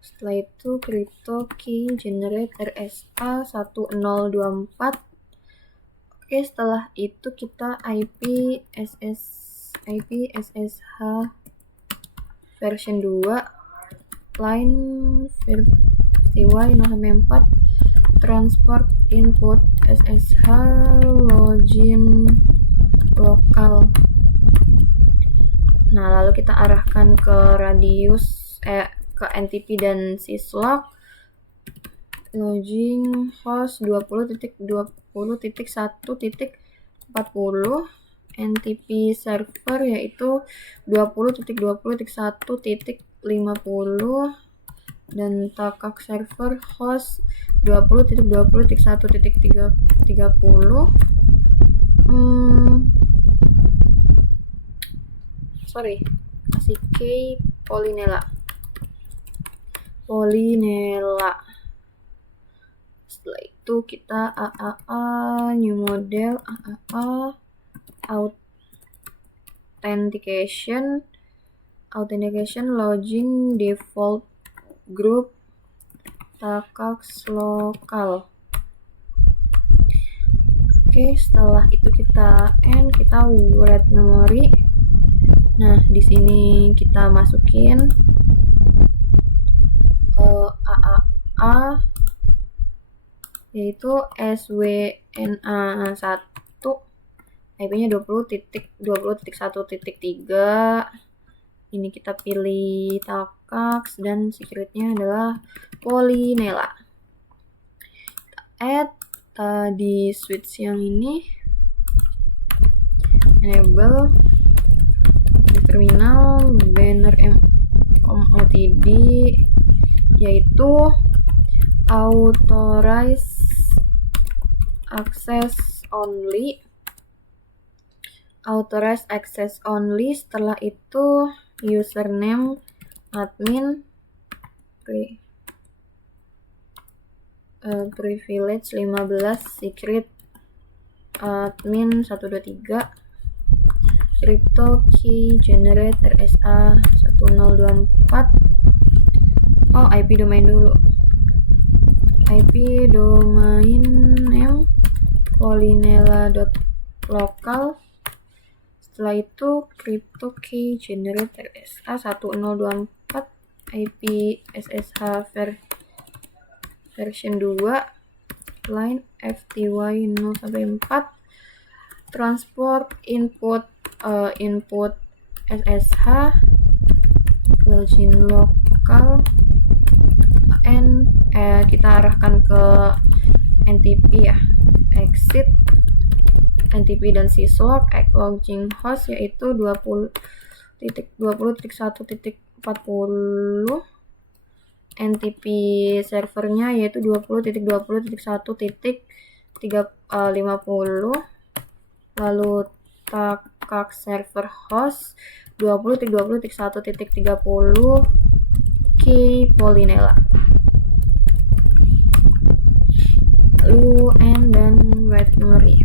Setelah itu crypto key generate RSA 1024. Oke, setelah itu kita IP SSH version 2 line VY0-4 transport input SSH login lokal. Nah, lalu kita arahkan ke radius ke NTP dan syslog. Login host 20.20.1.40 NTP server yaitu 20.20.1.50 dan Takak server host 20.20.1.30. kasih key Polinella. Setelah itu kita new model authentication login default group Takacs lokal. Oke, setelah itu kita write memory. Nah, di sini kita masukin AAA yaitu SWNA1, IP-nya 20.1.3. Ini kita pilih Takacs dan secret-nya adalah Polinella. Add di switch yang ini, enable terminal banner MOTD yaitu authorize access only. Setelah itu username admin privilege 15, secret admin 123, crypto key generate RSA 1024. IP domain dulu, IP domain name polinella.local. Setelah itu crypto key generate RSA 1024, IP SSH version 2, line FTY 0-4, transport input SSH, login lokal, kita arahkan ke NTP ya, exit NTP dan syslog, login host yaitu 20.20.1.40, NTP servernya yaitu 20.20.1.350, lalu Takacs server host 20.20.1.30, key Polinella, lalu end dan write memory.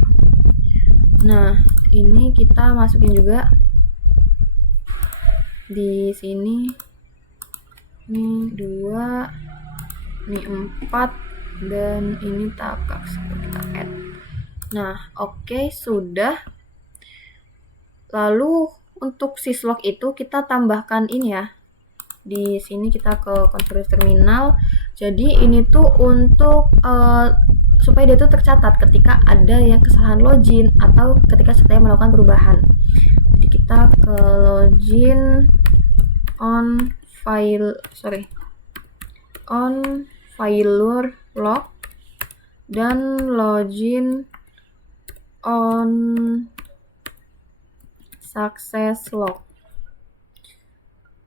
Nah, ini kita masukin juga di sini. Ini 2, ini 4, dan ini Takacs. Kita add. Nah, oke, sudah. Lalu untuk syslog itu kita tambahkan ini ya. Di sini kita ke conference terminal. Jadi ini tuh untuk supaya dia tuh tercatat ketika ada yang kesalahan login atau ketika saya melakukan perubahan. Jadi kita ke login on failure log dan login on success log.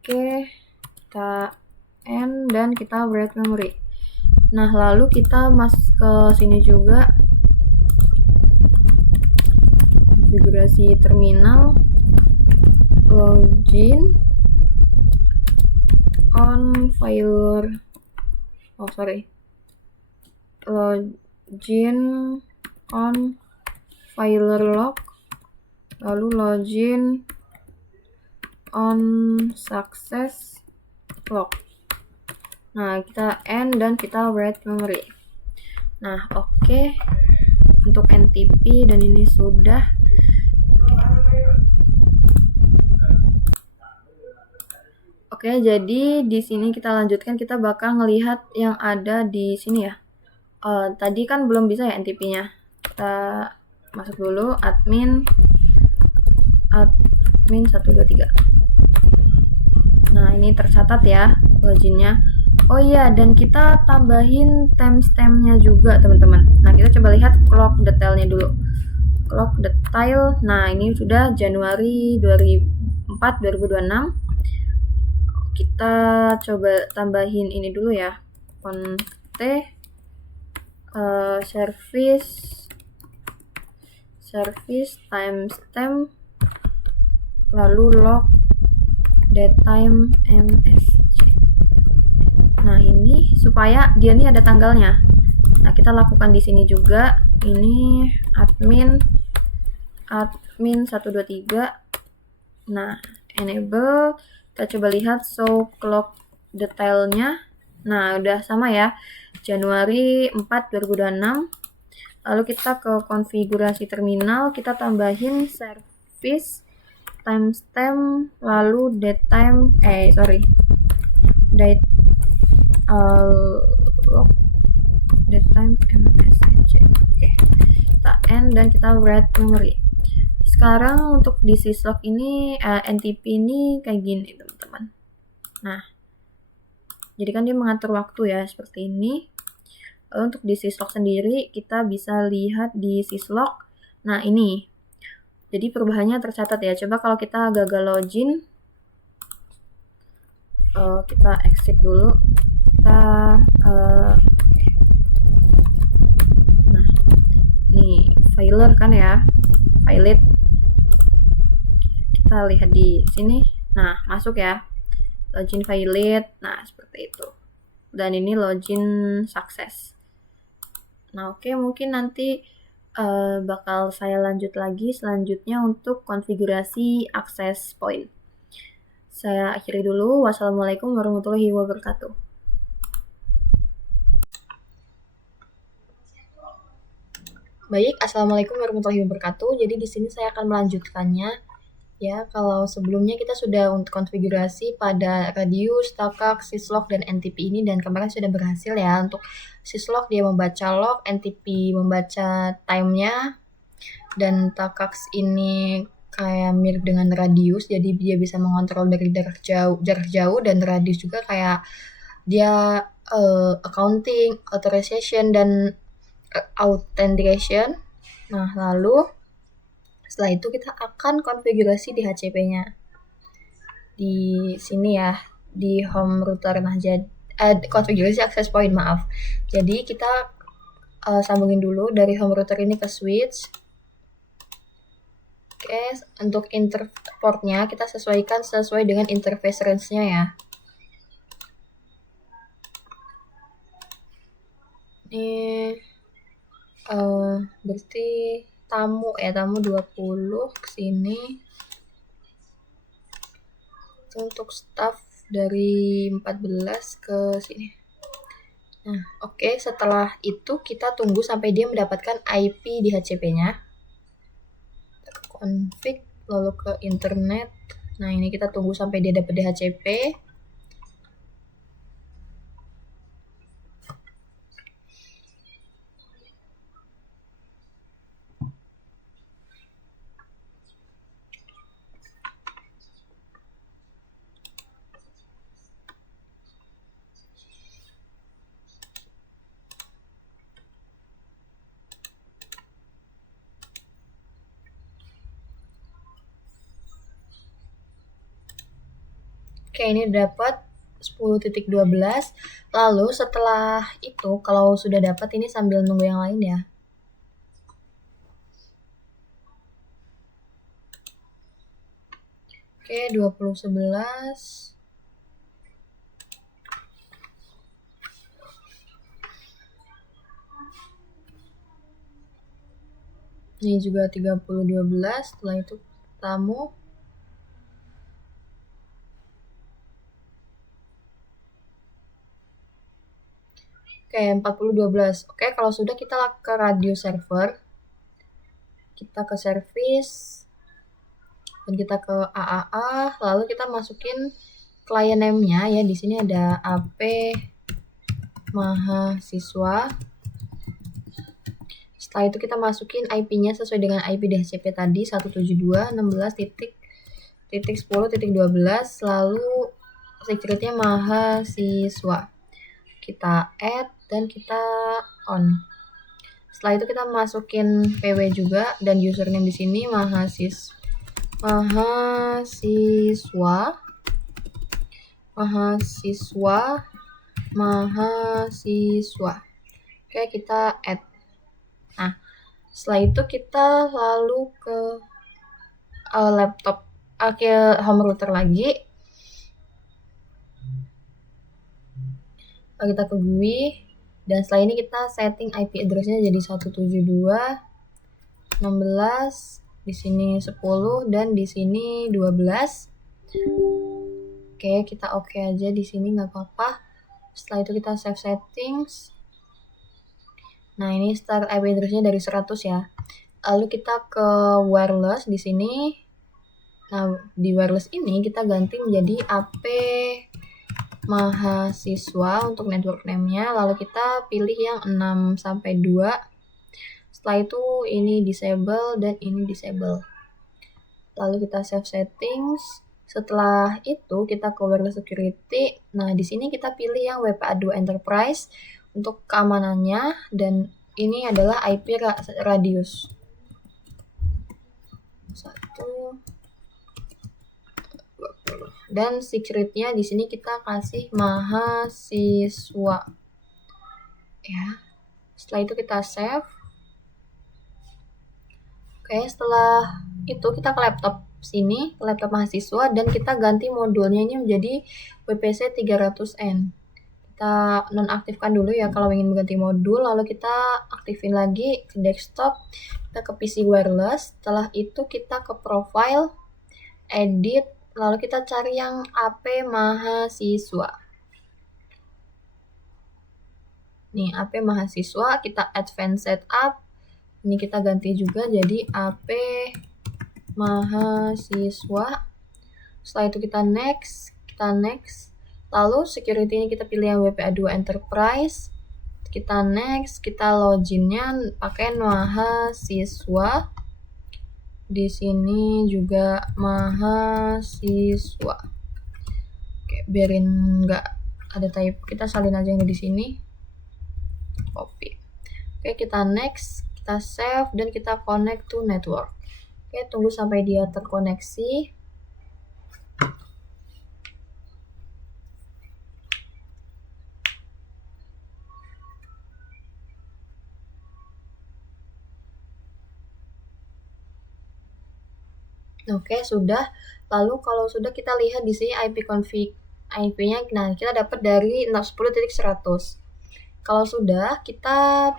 Oke, kita end dan kita write memory. Nah, lalu kita masuk ke sini juga, konfigurasi terminal, login on failure login on failure log, lalu login on success log. Nah, kita end dan kita write memory. Nah, oke. Untuk NTP dan ini sudah. Oke, jadi di sini kita lanjutkan, kita bakal ngelihat yang ada di sini ya. Tadi kan belum bisa ya NTP-nya. Kita masuk dulu admin 123. Nah, ini tercatat ya loginnya. Oh iya, dan kita tambahin timestamp-nya juga, teman-teman. Nah, kita coba lihat clock detailnya dulu. Clock detail. Nah, ini sudah Januari 2026. Kita coba tambahin ini dulu ya, const service timestamp, lalu log datetime msc. Nah, ini supaya dia nih ada tanggalnya. Nah, kita lakukan di sini juga. Ini admin 123. Nah, enable, kita coba lihat show clock detailnya. Nah, udah sama ya, Januari 4, 2026. Lalu kita ke konfigurasi terminal, kita tambahin service timestamp, lalu date time msc. Oke, kita end dan kita write memory. Sekarang untuk di syslog ini NTP ini kayak gini teman-teman. Nah, jadi kan dia mengatur waktu ya seperti ini. Lalu untuk di syslog sendiri kita bisa lihat di syslog. Nah, ini jadi perubahannya tercatat ya. Coba kalau kita gagal login, kita exit dulu. Nah, nih filer kan ya, file it. Kita lihat di sini. Nah, masuk ya, login valid. Nah, seperti itu. Dan ini login sukses. Nah, oke, mungkin nanti bakal saya lanjut lagi selanjutnya untuk konfigurasi access point. Saya akhiri dulu. Wassalamualaikum warahmatullahi wabarakatuh. Baik, assalamualaikum warahmatullahi wabarakatuh. Jadi di sini saya akan melanjutkannya. Ya, kalau sebelumnya kita sudah untuk konfigurasi pada radius, takak, syslog, dan NTP ini, dan kemarin sudah berhasil ya. Untuk syslog dia membaca log, NTP membaca time-nya, dan takak ini kayak mirip dengan radius, jadi dia bisa mengontrol dari jarak jauh, dan radius juga kayak dia accounting, authorization, dan authentication. Nah, lalu setelah itu kita akan konfigurasi di HCP-nya. Di sini ya, di home router. Nah, konfigurasi access point, maaf. Jadi kita sambungin dulu dari home router ini ke switch. Oke, untuk interportnya kita sesuaikan sesuai dengan interface range-nya ya. Ini berarti tamu 20 ke sini. Untuk staff dari 14 ke sini. Nah, oke, setelah itu kita tunggu sampai dia mendapatkan IP di HCP-nya. Config, lalu ke internet. Nah, ini kita tunggu sampai dia dapat di HCP. Oke, ini dapat 10.12. Lalu setelah itu, kalau sudah dapat, ini sambil nunggu yang lain ya. Oke, 20.11. Ini juga 30.12. Setelah itu tamu. Oke, 40.12. Oke, kalau sudah kita ke radio server. Kita ke service. Dan kita ke AAA. Lalu kita masukin client name-nya ya. Di sini ada AP mahasiswa. Setelah itu kita masukin IP-nya sesuai dengan IP DHCP tadi 172.16.10.12. Lalu secretnya mahasiswa. Kita add dan kita on. Setelah itu kita masukin PW juga dan username di sini mahasiswa. Oke, kita add. Nah, setelah itu kita lalu ke laptop home router lagi. Lalu kita ke GUI, dan setelah ini kita setting IP address-nya jadi 172.16, di sini 10 dan di sini 12. Oke, kita oke aja di sini nggak apa-apa. Setelah itu kita save settings. Nah, ini start IP address-nya dari 100 ya. Lalu kita ke wireless di sini. Nah, di wireless ini kita ganti menjadi AP mahasiswa untuk network name-nya. Lalu kita pilih yang 6-2. Setelah itu ini disable dan ini disable. Lalu kita save settings. Setelah itu kita ke wireless security. Nah, di sini kita pilih yang WPA2 enterprise untuk keamanannya, dan ini adalah IP radius 120. Dan secretnya di sini kita kasih mahasiswa. Ya. Setelah itu kita save. Oke, setelah itu kita ke laptop sini, ke laptop mahasiswa, dan kita ganti modulnya ini menjadi WPC 300N. Kita nonaktifkan dulu ya kalau ingin mengganti modul, lalu kita aktifin lagi ke desktop, kita ke PC wireless. Setelah itu kita ke profile, edit, lalu kita cari yang AP mahasiswa. Nih, AP mahasiswa, kita advance setup. Ini kita ganti juga jadi AP mahasiswa. Setelah itu kita next. Lalu security ini kita pilih yang WPA2 enterprise. Kita next, kita loginnya pakai mahasiswa. Di sini juga mahasiswa. Oke, biarin nggak ada typo, kita salin aja yang di sini. Copy. Oke, kita next, kita save, dan kita connect to network. Oke, tunggu sampai dia terkoneksi. Oke, sudah. Lalu kalau sudah, kita lihat di sini IP config IP-nya. Nah, kita dapat dari 10.100. Kalau sudah, kita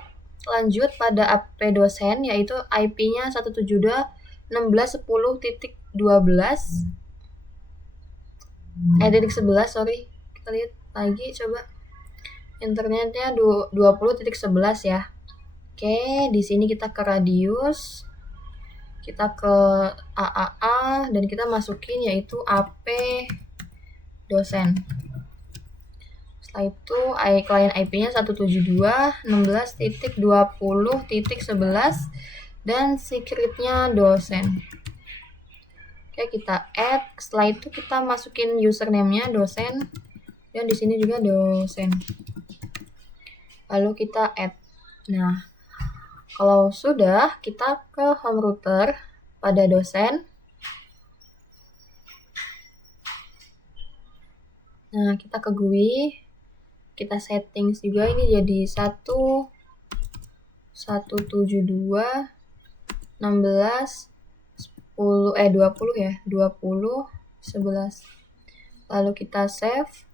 lanjut pada AP dosen, yaitu IP-nya 172.16.10.12. Titik 11, sorry. Kita lihat lagi, coba. Internetnya 20.11 ya. Oke, di sini kita ke radius. Kita ke AAA dan kita masukin yaitu AP dosen. Setelah itu client IP-nya 172.16.20.11 dan secretnya dosen. Oke, kita add. Setelah itu kita masukin username-nya dosen, dan di sini juga dosen. Lalu kita add. Nah, kalau sudah, kita ke home router pada dosen. Nah, kita ke GUI, kita settings juga ini jadi 172.16.10 ya, 20.11. Lalu kita save.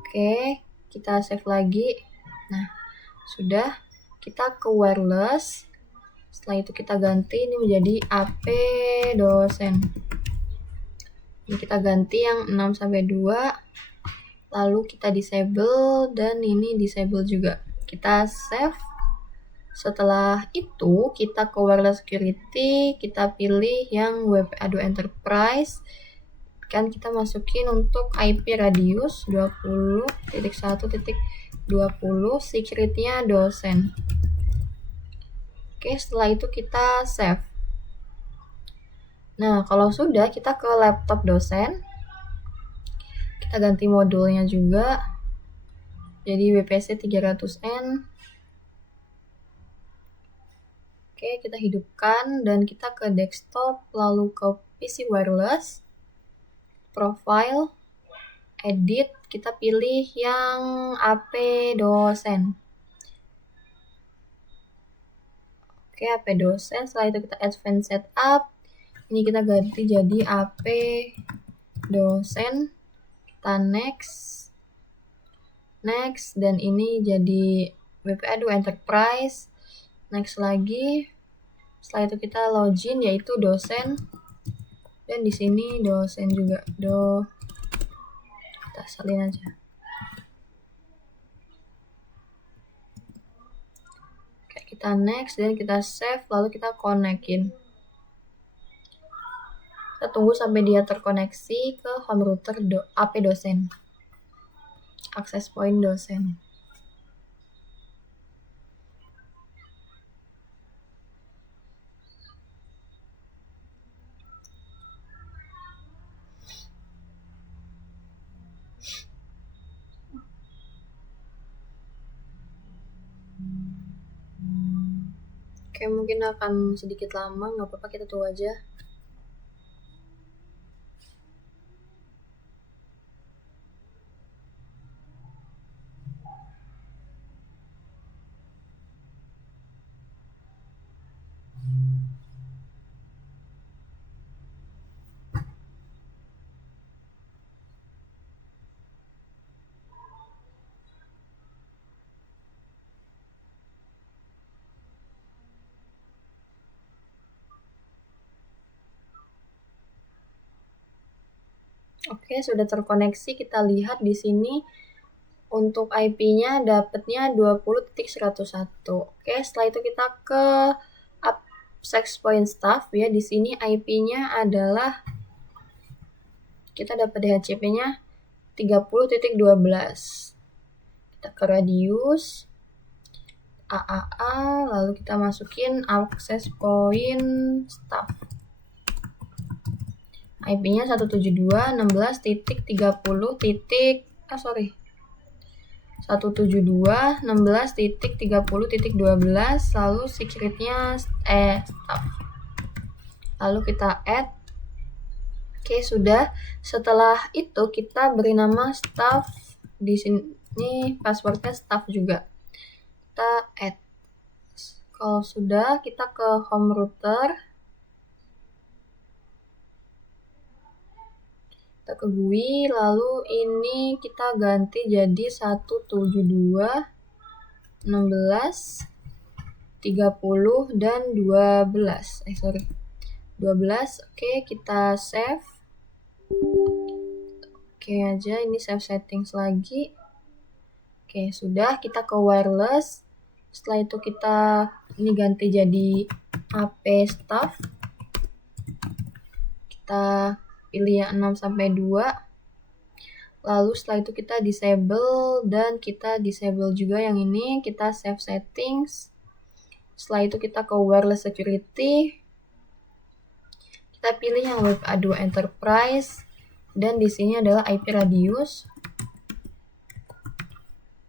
Oke, kita save lagi. Nah, sudah. Kita ke wireless. Setelah itu kita ganti ini menjadi AP dosen. Ini kita ganti yang 6-2. Lalu kita disable dan ini disable juga. Kita save. Setelah itu kita ke wireless security, kita pilih yang WPA2 enterprise. Kan kita masukin untuk IP radius 20.1.20, secretnya dosen. Oke, setelah itu kita save. Nah, kalau sudah, kita ke laptop dosen. Kita ganti modulnya juga. Jadi WPC 300N. Oke, kita hidupkan dan kita ke desktop, lalu ke PC wireless. Profile, edit, kita pilih yang AP dosen. Oke, AP dosen. Setelah itu kita advance setup. Ini kita ganti jadi AP dosen. Kita next. Next, dan ini jadi WP2 Enterprise. Next lagi, setelah itu kita login yaitu dosen, dan di sini dosen juga kita salin aja. Oke, kita next dan kita save, lalu kita connectin. Kita tunggu sampai dia terkoneksi ke home router AP dosen, access point dosen. Oke, mungkin akan sedikit lama, nggak apa-apa, kita tunggu aja. Oke, sudah terkoneksi. Kita lihat di sini untuk IP-nya dapatnya 20.101. Oke, setelah itu kita ke access point staff ya. Di sini IP-nya adalah kita dapat DHCP-nya 30.12. Kita ke radius AAA, lalu kita masukin access point staff. IP-nya 172.16.30.12, lalu secretnya staff. Lalu kita add. Oke, sudah. Setelah itu kita beri nama staff. Di sini passwordnya staff juga. Kita add. Kalau sudah, kita ke home router. Kita ke GUI, lalu ini kita ganti jadi 172.16.30 dan 12. 12. Oke, kita save. Oke aja, ini save settings lagi. Oke, sudah. Kita ke wireless. Setelah itu kita ini ganti jadi AP staff. Kita pilih yang 6-2. Lalu setelah itu kita disable, dan kita disable juga yang ini. Kita save settings. Setelah itu kita ke wireless security. Kita pilih yang WPA2 Enterprise, dan di sini adalah IP radius.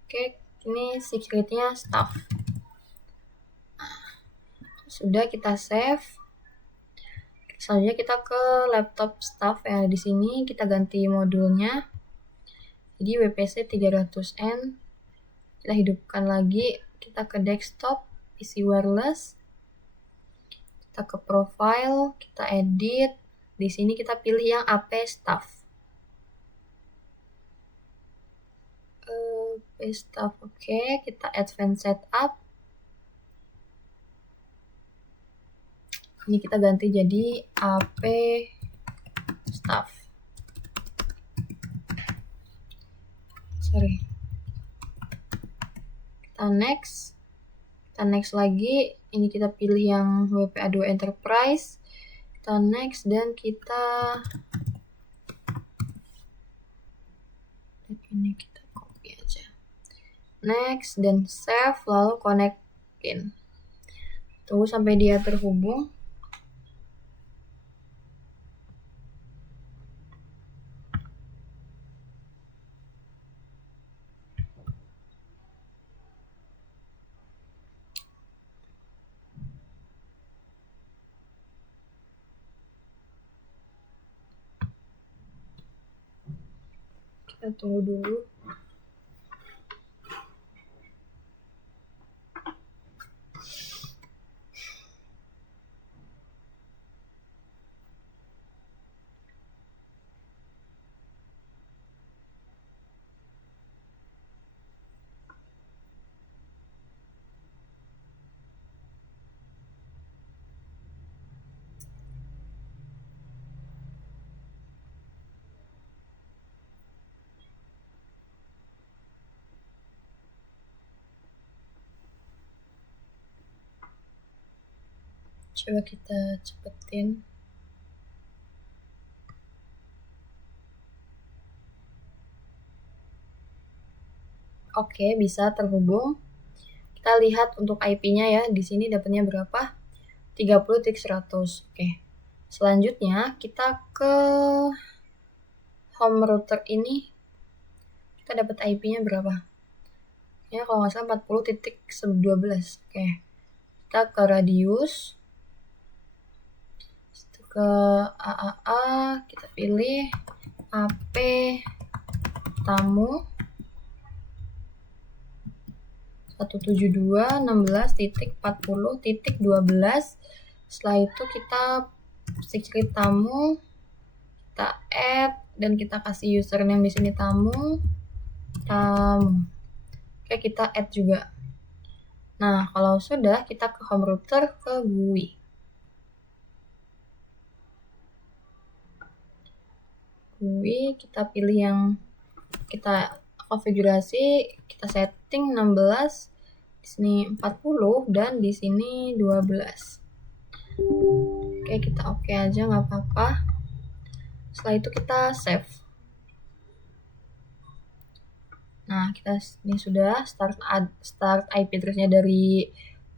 Oke, ini secretnya staff. Sudah, kita save. Selanjutnya kita ke laptop staff ya. Di sini kita ganti modulnya. Jadi WPC 300N. Kita hidupkan lagi. Kita ke desktop, PC wireless. Kita ke profile, kita edit. Di sini kita pilih yang AP staff. Oke, kita advance setup. Ini kita ganti jadi AP staff. Kita next. Kita next lagi. Ini kita pilih yang WPA2 Enterprise. Kita next, dan kita ini kita copy aja. Next, dan save, lalu connectin. Tunggu sampai dia terhubung. Kita tunggu dulu. Coba kita cepetin. Oke, bisa terhubung. Kita lihat untuk IP-nya ya. Di sini dapatnya berapa? 30.100. Oke. Selanjutnya kita ke home router ini. Kita dapat IP-nya berapa? Ya, kalau nggak salah 40.12. Oke. Kita ke radius. Ke AAA, kita pilih AP tamu 172.16.40.12. Setelah itu kita secret tamu, kita add dan kita kasih username di sini tamu. Oke, kita add juga. Nah, kalau sudah kita ke home router ke GUI. GUI kita pilih yang kita konfigurasi, kita setting 16, di sini 40 dan di sini 12. Oke, kita oke aja, nggak apa-apa. Setelah itu kita save. Nah, ini sudah start IP terusnya dari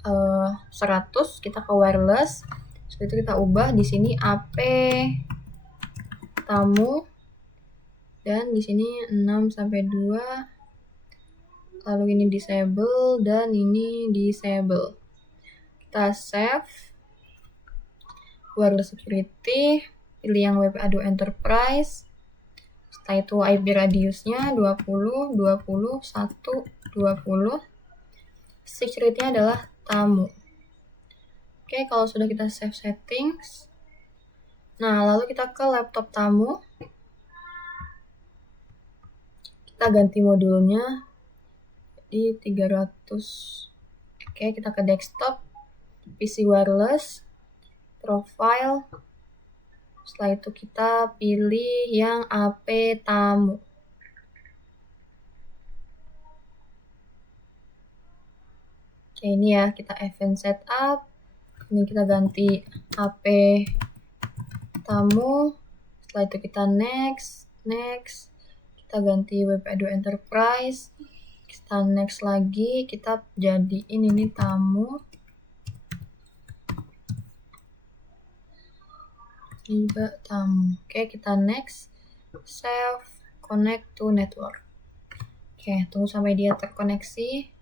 100, kita ke wireless. Setelah itu kita ubah di sini AP tamu dan di sini 6-2. Lalu ini disable dan ini disable. Kita save. Wireless security, pilih yang WP Ado Enterprise. Setelah itu IP radiusnya 20, 20, 1, 20. Security-nya adalah tamu. Oke, kalau sudah kita save settings. Nah, lalu kita ke laptop tamu. Kita ganti modulnya di 300. Oke, kita ke desktop, PC wireless, profile. Setelah itu kita pilih yang AP tamu. Oke, ini ya, kita event setup. Ini kita ganti AP tamu. Setelah itu kita next. Kita ganti WP Ado Enterprise. Kita next lagi, kita jadiin ini tamu. Tiba tamu. Oke, kita next. Save, connect to network. Oke, tunggu sampai dia terkoneksi.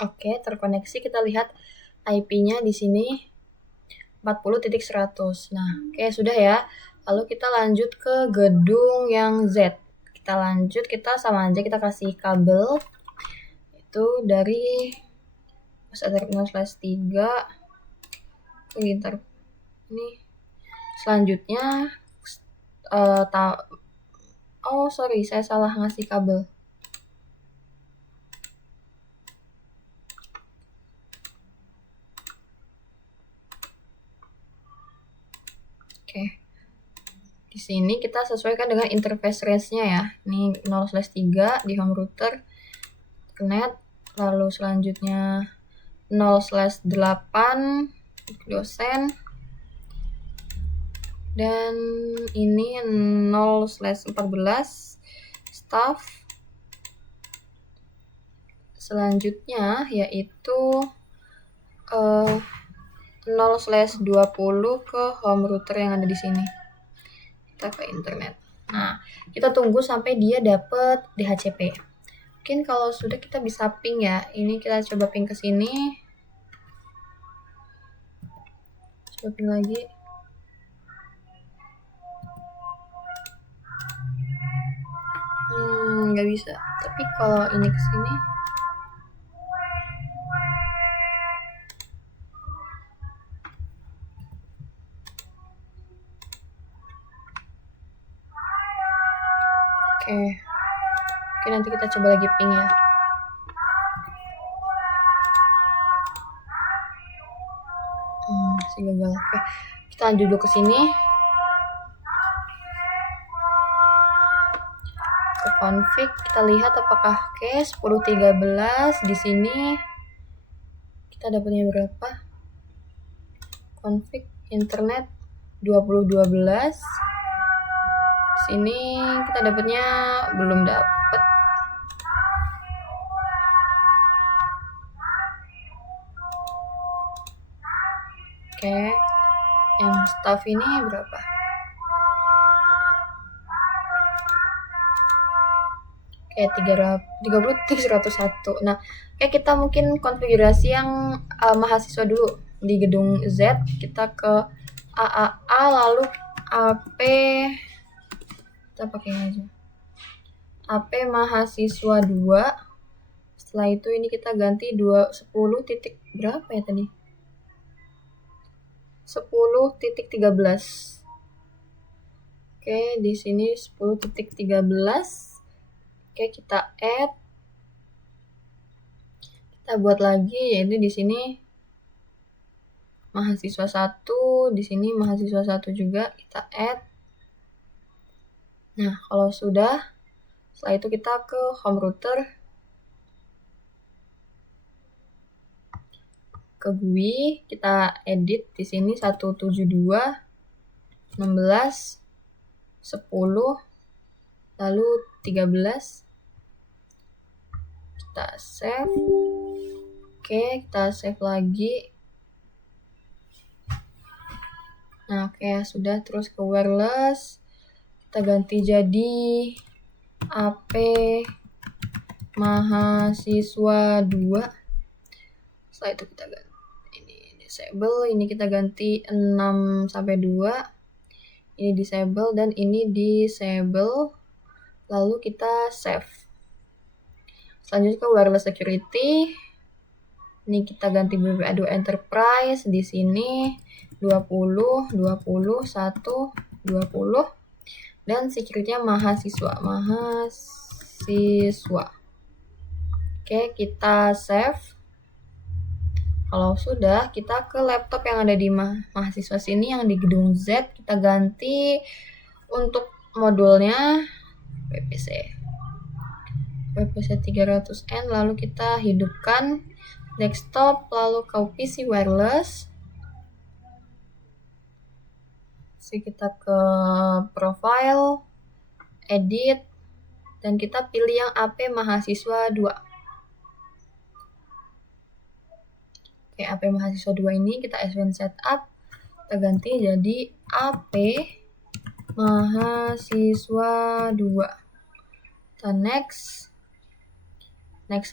Oke, terkoneksi. Kita lihat IP-nya di sini 40.100. Nah, oke, sudah ya. Lalu kita lanjut ke gedung yang Z. Kita lanjut, kita sama aja, kita kasih kabel itu dari /3 ke ini. Selanjutnya sorry, saya salah ngasih kabel. Oke. Di sini kita sesuaikan dengan interface range-nya ya. Ini 0/3 di home router, connect, lalu selanjutnya 0/8 dosen, dan ini 0/14 staff. Selanjutnya yaitu 0/20 ke home router yang ada di sini. Kita ke internet. Nah, kita tunggu sampai dia dapet DHCP. Mungkin kalau sudah kita bisa ping ya. Ini kita coba ping ke sini. Copy lagi. Nggak bisa. Tapi kalau ini ke sini, oke, nanti kita coba lagi ping ya. Masih gagal. Oke, kita lanjut dulu ke sini. Ke config, kita lihat apakah oke 10.13 di sini kita dapatnya berapa? Config internet 2012. Di sini kita dapatnya belum dapat. Oke, yang staff ini berapa? Oke, 30.101. Nah, kita mungkin konfigurasi yang mahasiswa dulu di gedung Z. Kita ke AAA, lalu AP, kita pakai aja AP mahasiswa 2. Setelah itu ini kita ganti 10 titik berapa ya tadi? 10.13. Oke, di sini 10.13. Oke, kita add. Kita buat lagi, yaitu di sini mahasiswa 1, di sini mahasiswa 1 juga, kita add. Nah, kalau sudah, setelah itu kita ke home router, ke GUI, kita edit di sini 172, 16, 10, lalu 13. Kita save. Oke, kita save lagi. Nah, oke, sudah. Terus ke wireless, kita ganti jadi AP mahasiswa 2. Setelah itu kita ganti ini disable, ini kita ganti 6-2. Ini disable dan ini disable. Lalu kita save. Selanjutnya ke wireless security. Ini kita ganti BPA2 enterprise, di sini 20, 20, 1, 20. Dan security-nya mahasiswa. Oke, kita save. Kalau sudah, kita ke laptop yang ada di mahasiswa sini yang di gedung Z. Kita ganti untuk modulnya WPC 300N, lalu kita hidupkan desktop, lalu ke PC wireless. Kita ke profile, edit, dan kita pilih yang AP mahasiswa 2. Oke, AP mahasiswa 2 ini kita advance setup, kita ganti jadi AP mahasiswa 2. Kita next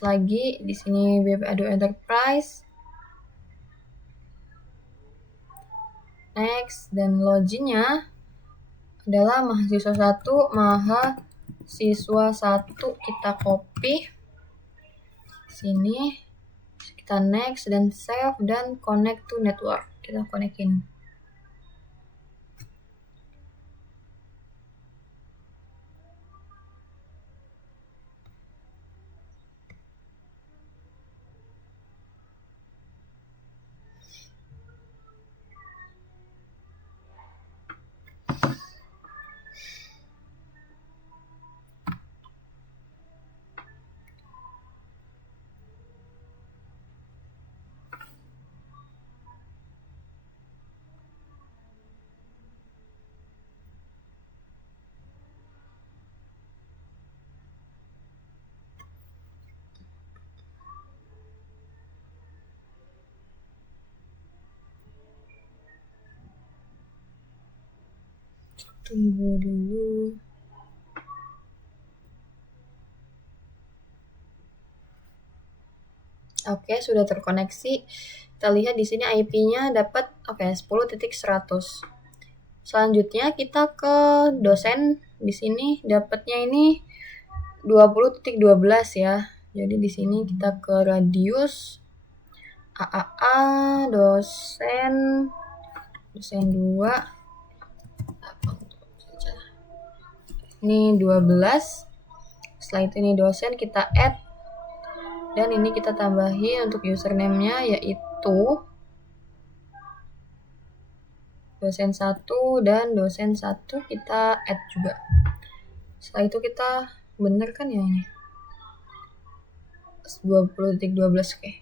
lagi, di sini BPA2 enterprise, next, dan loginnya adalah mahasiswa 1, kita copy sini, kita next dan save dan connect to network. Kita connectin. Tunggu dulu. Oke, sudah terkoneksi. Kita lihat di sini IP-nya dapat 10.100. Selanjutnya kita ke dosen. Di sini dapatnya ini 20.12 ya. Jadi di sini kita ke radius AAA dosen 2. Ini 12. Setelah itu ini dosen kita add, dan ini kita tambahi untuk username-nya yaitu dosen 1 dan dosen 1 kita add juga. Setelah itu kita bener kan ya ini 20.12. oke.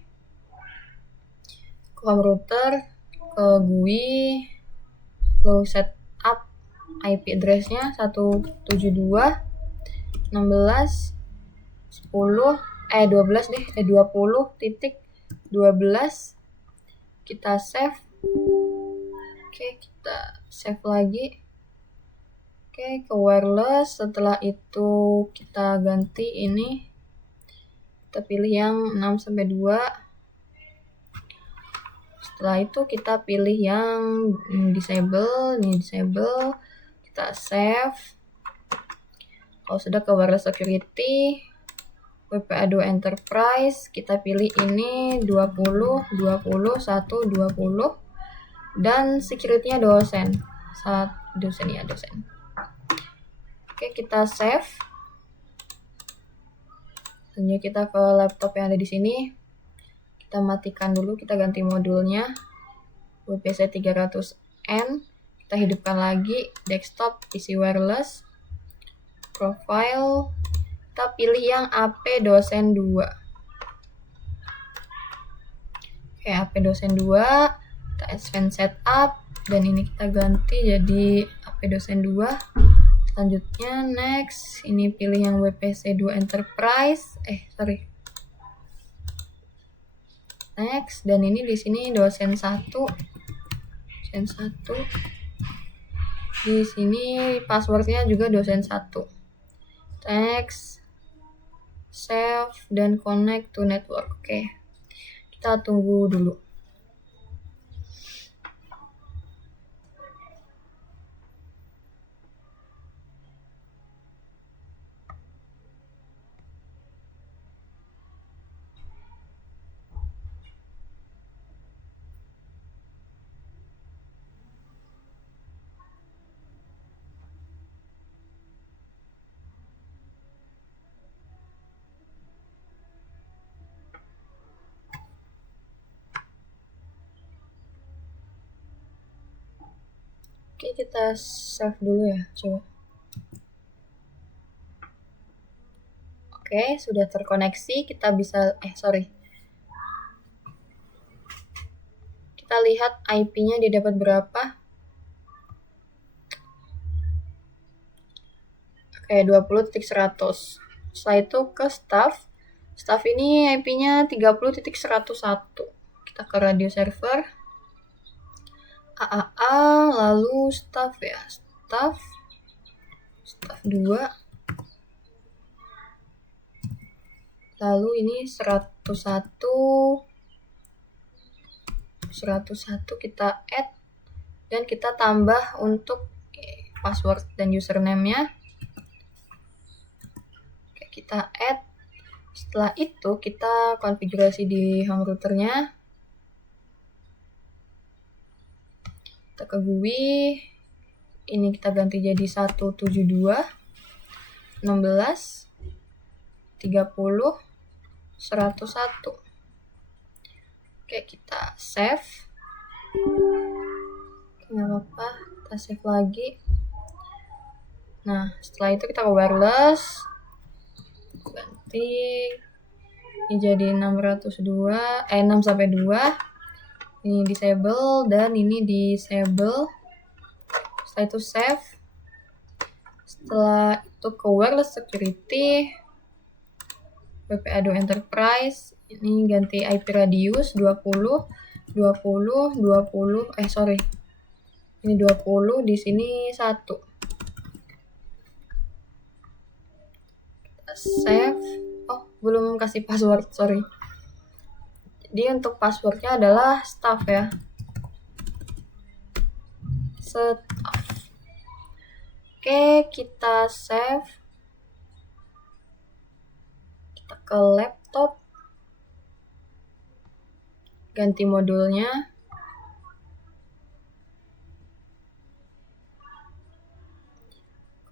Ke home router, ke GUI, lalu setup IP address-nya 172.16.10 kita save. Oke, kita save lagi. Oke, ke wireless. Setelah itu kita ganti ini, kita pilih yang 6-2. Setelah itu kita pilih yang disable. Ini disable, kita save. Kalau sudah ke wireless security, WPA2 enterprise, kita pilih ini 20, 20, 1, 20, dan security-nya dosen. Dosen ya, dosen. Oke, kita save. Selanjutnya kita ke laptop yang ada di sini. Kita matikan dulu, kita ganti modulnya. WPC 300N. Kita hidupkan lagi desktop PC wireless. Profile. Kita pilih yang AP dosen 2. Oke, AP dosen 2. Kita advance setup, dan ini kita ganti jadi AP dosen 2. Selanjutnya next, ini pilih yang WPC 2 enterprise. Next, dan ini di sini dosen 1. Dosen 1. Di sini passwordnya juga dosen 1. Next, save dan connect to network. Oke. Kita tunggu dulu. Oke, kita save dulu ya, coba. Oke, sudah terkoneksi. Kita bisa, kita lihat IP-nya didapat berapa. Oke, 20.100. Setelah itu ke staff. Staff ini IP-nya 30.101. Kita ke radio server. AAA, lalu staff ya. Staff 2. Lalu ini 101 kita add, dan kita tambah untuk password dan username-nya. Oke, kita add. Setelah itu kita konfigurasi di home routernya. Kita ke GUI. Ini kita ganti jadi 172 16 30 101. Oke, kita save. Nggak apa-apa, kita save lagi. Nah, setelah itu kita ke wireless. Ganti. Ini jadi 6-2. Ini disable, dan ini disable. Setelah itu save. Setelah itu ke wireless security, WPA2 enterprise, ini ganti IP radius 20. Ini 20, di sini 1. Kita save. Oh, belum kasih password, sorry. Jadi untuk passwordnya adalah staff ya. Staff. Oke, kita save. Kita ke laptop. Ganti modulnya.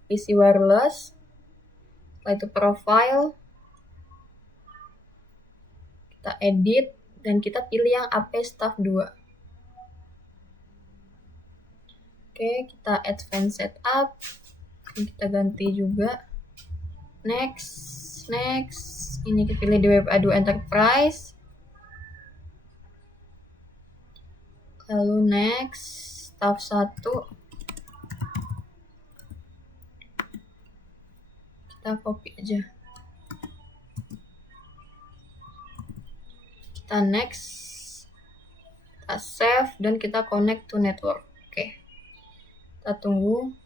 PC wireless. Setelah itu profile. Kita edit dan kita pilih yang AP staff 2. Oke, kita advance setup. Kita ganti juga. Next. Ini kita pilih di WebA2 Enterprise. Lalu next, staff 1. Kita copy aja. Kita next. Kita save dan kita connect to network. Oke. Kita tunggu.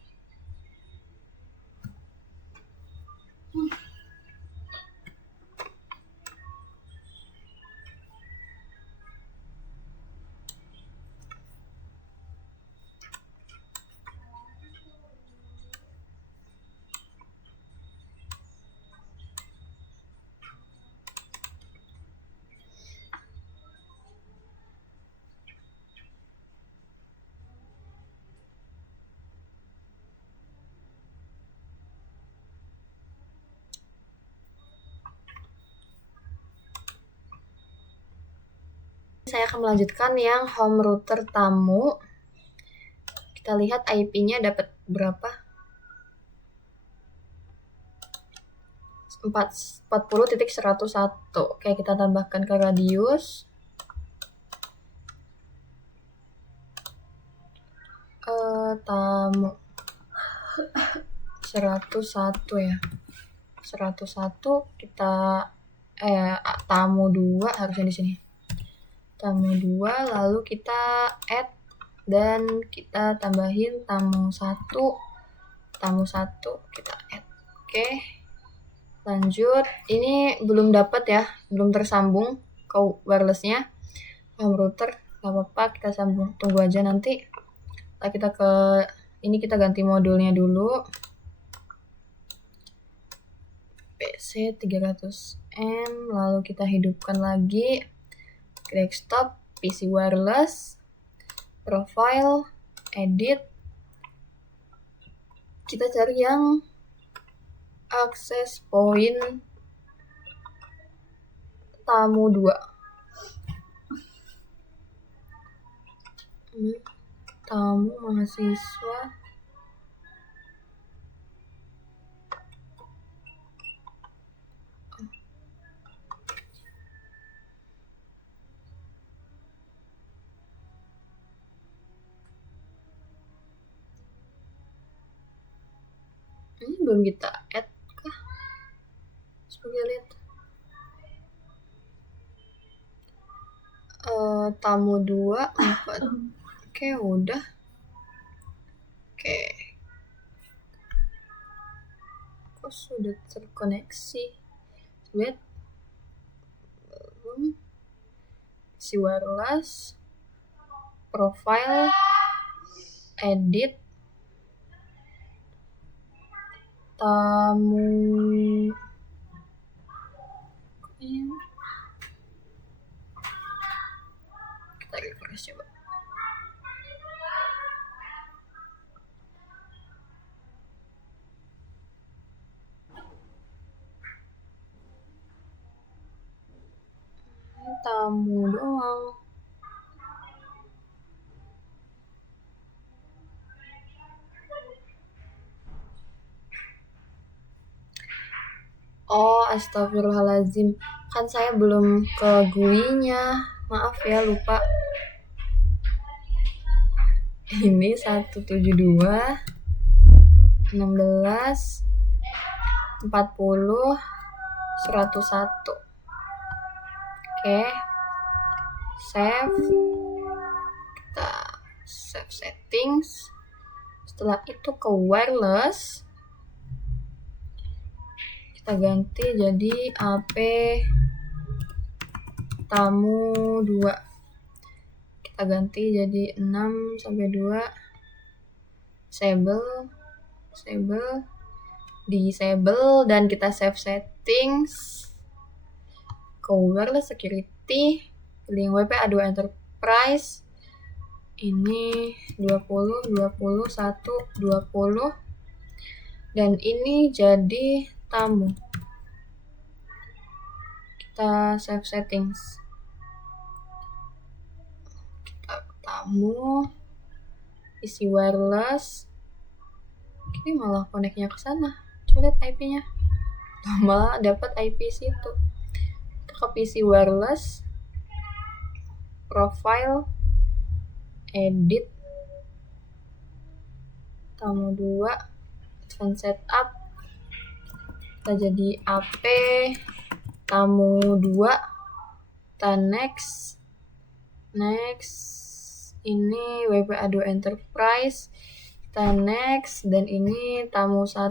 Saya akan melanjutkan yang home router tamu. Kita lihat IP-nya dapat berapa? 40.101. Oke, kita tambahkan ke radius. Tamu 101 ya. 101 kita tamu 2 harusnya di sini. Tamu 2, lalu kita add dan kita tambahin tamu 1 kita add. Oke. Lanjut. Ini belum dapat ya, belum tersambung ke wirelessnya. Home router nggak apa-apa, kita sambung, tunggu aja nanti. Nah, kita ke ini, kita ganti modulnya dulu. PC 300M, lalu kita hidupkan lagi. Desktop, PC wireless, profile, edit. Kita cari yang access point tamu 2. Tamu mahasiswa. Ini belum kita add kah? Coba lihat. Tamu 2, 4. Oke, udah. Oke. Kok sudah terkoneksi? Lihat. Si wireless, profile, edit, tamu. Kita refresh coba. Tamu doang. Oh, astagfirullahaladzim. Kan saya belum ke GUI-nya. Maaf ya, lupa. Ini 172 16 40 101. Oke. Save. Kita save settings. Setelah itu ke wireless. Kita ganti jadi AP tamu 2. Kita ganti jadi 6 sampai 2. Disable, dan kita save settings ke wireless security, link WPA2 enterprise. Ini 20, 20, 1, 20. Dan ini jadi tamu. Kita save settings. Kita tamu, isi wireless. Ini malah connect-nya ke sana. Coba lihat IP-nya. Malah dapat IP situ. Kita ke PC wireless, profile, edit, tamu 2, advanced setup. Kita jadi AP tamu 2. Kita next. Ini WPA2 enterprise. Kita next, dan ini tamu 1.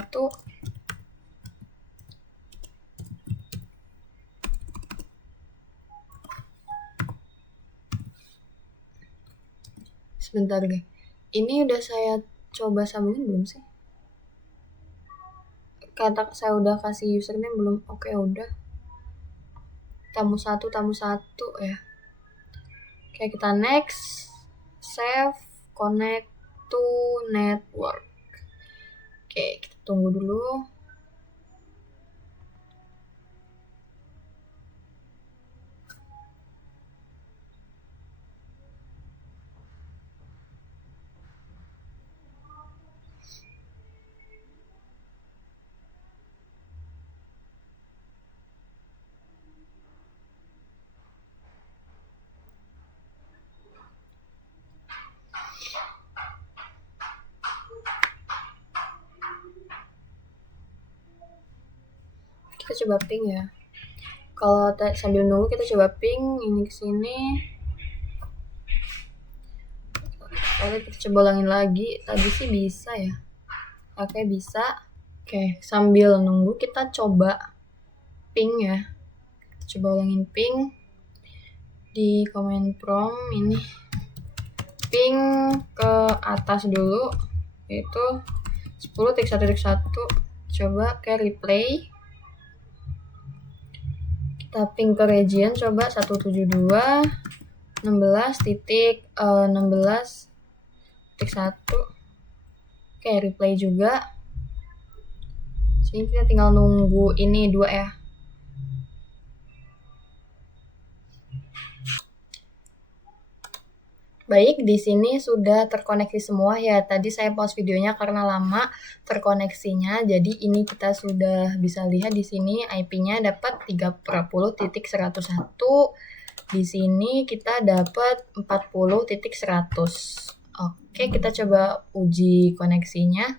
Sebentar deh. Ini udah saya coba sambungin belum sih? Kata saya udah kasih username belum? Oke, udah. Tamu 1 ya. Oke, kita next. Save, connect to network. Oke, kita tunggu dulu. Kita coba ping ya. Kalau sambil nunggu kita coba ping ini ke sini. Kita coba ulangin lagi. Tadi sih bisa ya. Oke, bisa. Oke, sambil nunggu kita coba ping ya. Kita coba ulangin ping di command prompt ini. Ping ke atas dulu, yaitu 10.1.1. Coba ke replay. Kita ping ke region, coba 172.16.16.1. Oke, replay juga. Sini kita tinggal nunggu ini 2 ya. Baik, di sini sudah terkoneksi semua ya. Tadi saya pause videonya karena lama terkoneksinya. Jadi ini kita sudah bisa lihat di sini IP-nya dapat 30.101. Di sini kita dapat 40.100. Oke, kita coba uji koneksinya.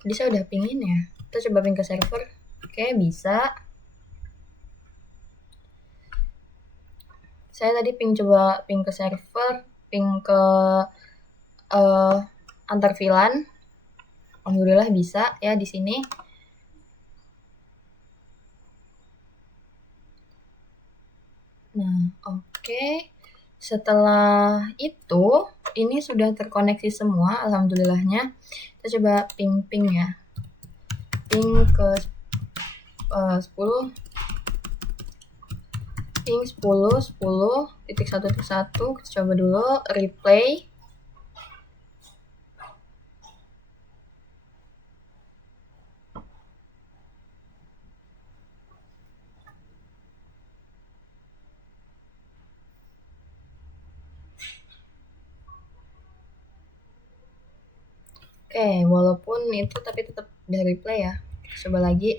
Tadi saya udah pingin ya. Kita coba ping ke server. Oke, bisa. Saya tadi coba ping ke server, ping ke antar VLAN. Alhamdulillah bisa ya di sini. Nah, oke. Setelah itu, ini sudah terkoneksi semua, alhamdulillahnya. Kita coba ping ya. Ping ke 10. Ping 10.1.1. Kita coba dulu replay. Oke, walaupun itu tapi tetap udah replay ya. Kita coba lagi.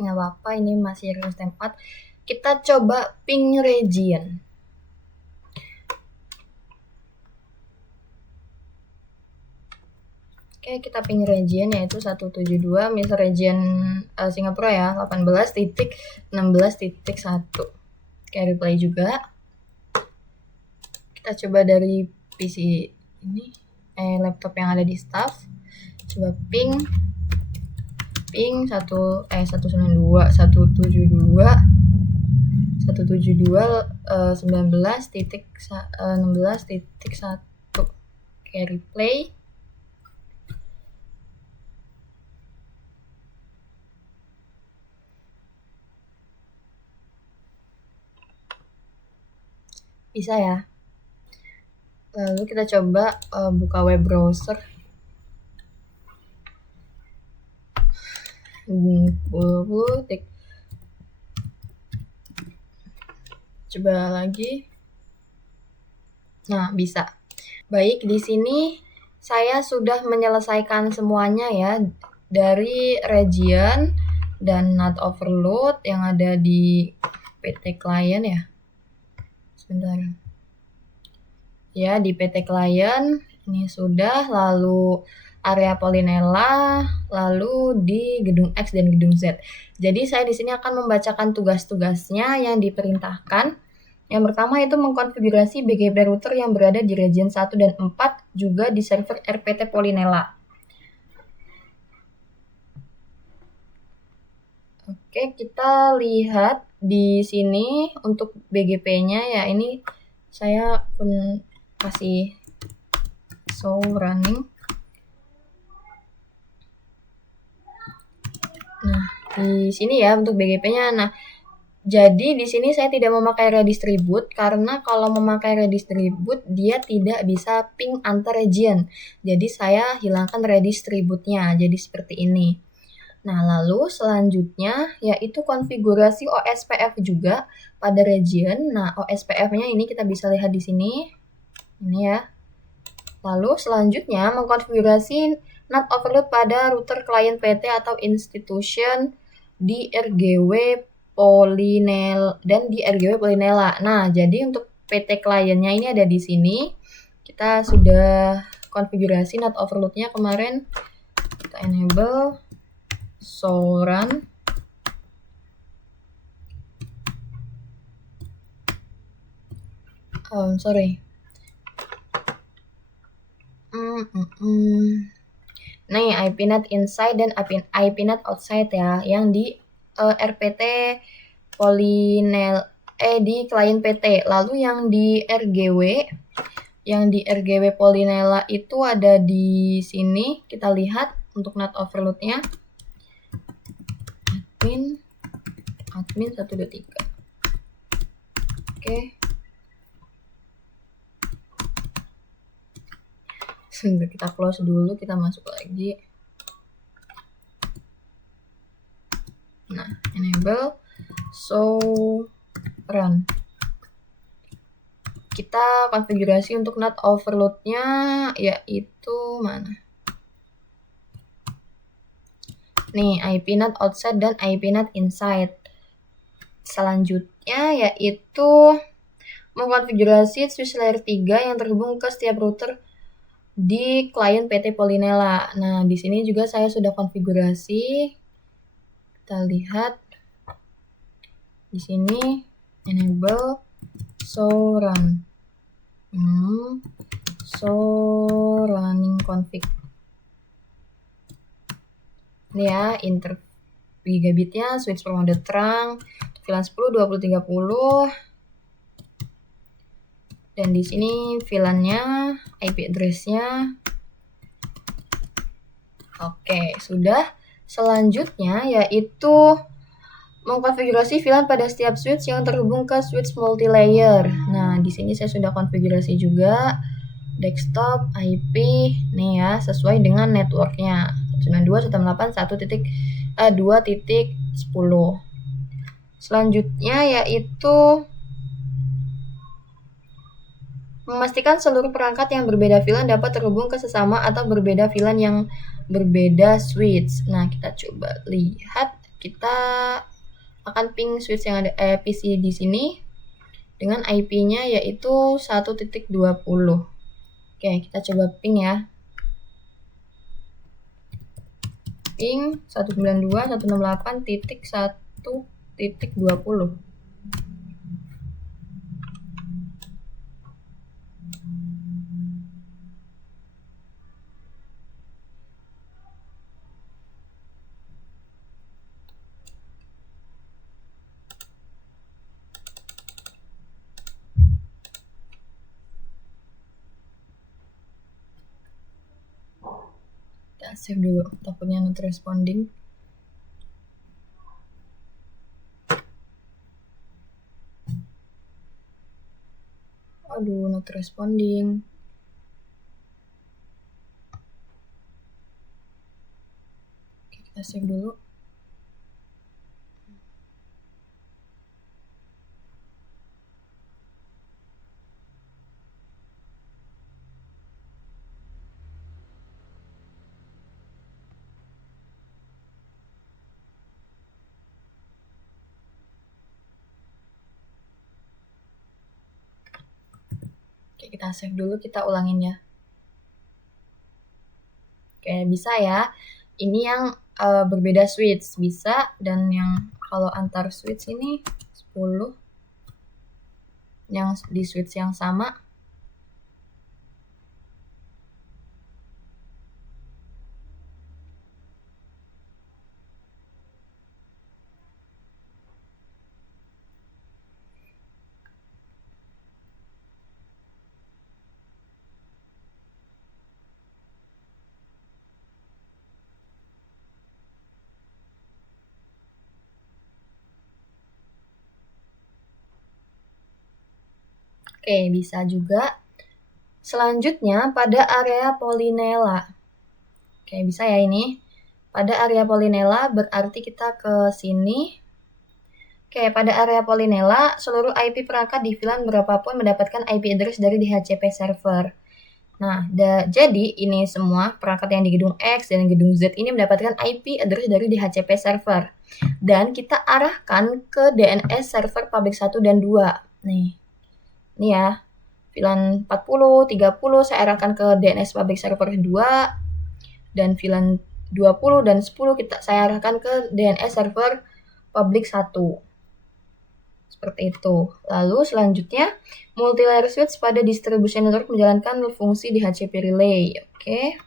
Nggak apa-apa, ini masih request tempat. Kita coba ping region. Oke, kita ping region yaitu 172, misal region Singapura ya, 18.16.1. Oke, replay juga. Kita coba dari PC ini, laptop yang ada di staff. Coba ping 172.19.16.1. Oke, replay. Bisa ya. Lalu kita coba buka web browser. Coba lagi. Nah, bisa. Baik, di sini saya sudah menyelesaikan semuanya ya, dari region dan not overload yang ada di PT client ya. Sebentar. Ya, di PT client ini sudah, lalu area Polinella, lalu di gedung X dan gedung Z. Jadi saya di sini akan membacakan tugas-tugasnya yang diperintahkan. Yang pertama itu mengkonfigurasi BGP router yang berada di region 1 dan 4 juga di server RPT Polinella. Oke, kita lihat di sini untuk BGP-nya ya, ini saya pun kasih show running. Nah, di sini ya untuk BGP-nya. Nah, jadi di sini saya tidak memakai redistribute karena kalau memakai redistribute dia tidak bisa ping antar region. Jadi saya hilangkan redistribute-nya. Jadi seperti ini. Nah, lalu selanjutnya yaitu konfigurasi OSPF juga pada region. Nah, OSPF-nya ini kita bisa lihat di sini. Ini ya. Lalu selanjutnya mengkonfigurasi NAT overload pada router klien PT atau institution di RGW Polinella dan di RGW Polinella. Nah, jadi untuk PT kliennya ini ada di sini. Kita sudah konfigurasi NAT overload-nya kemarin. Kita enable show run. Nih, IP NAT inside dan IP NAT outside ya, yang di RPT Polinella di klien PT. Lalu yang di RGW Polinella itu ada di sini. Kita lihat untuk NAT overload-nya. Admin 123. Oke. Sebentar, kita close dulu, kita masuk lagi. Nah, enable show run. Kita konfigurasi untuk NAT overload-nya yaitu mana? Nih, IP NAT outside dan IP NAT inside. Selanjutnya yaitu mengkonfigurasi switch layer 3 yang terhubung ke setiap router di klien PT Polinella. Nah, di sini juga saya sudah konfigurasi. Kita lihat di sini enable show run. Show running config. Ini ya, inter gigabitnya, switch per mode terang, VLAN 10, 20, 30. Dan di sini VLAN-nya, IP address-nya. Oke, sudah. Selanjutnya yaitu mengkonfigurasi VLAN pada setiap switch yang terhubung ke switch multilayer. Nah, di sini saya sudah konfigurasi juga desktop IP nih ya, sesuai dengan networknya 192.168.2.10. Selanjutnya yaitu memastikan seluruh perangkat yang berbeda VLAN dapat terhubung ke sesama atau berbeda VLAN yang berbeda switch. Nah, kita coba lihat. Kita akan ping switch yang ada PC di sini dengan IP-nya yaitu 1.20. Oke, kita coba ping ya. Ping 192.168.1.20. Kita save dulu, takutnya not responding. Aduh, not responding. Oke, kita save dulu. Oke, kita save dulu, kita ulangin ya. Oke, bisa ya. Ini yang berbeda switch bisa, dan yang kalau antar switch ini 10, yang di switch yang sama. Oke, bisa juga. Selanjutnya pada area Polinela. Oke, bisa ya ini. Pada area Polinela berarti kita ke sini. Oke, pada area Polinela, seluruh IP perangkat di VLAN berapapun mendapatkan IP address dari DHCP server. Nah, jadi ini semua perangkat yang di gedung X dan gedung Z ini mendapatkan IP address dari DHCP server. Dan kita arahkan ke DNS server public 1 dan 2. Nih. Ini ya, VLAN 40, 30 saya arahkan ke DNS public server 2, dan VLAN 20 dan 10 saya arahkan ke DNS server public 1. Seperti itu. Lalu selanjutnya, multi-layer switch pada distribution network menjalankan fungsi DHCP relay. Oke.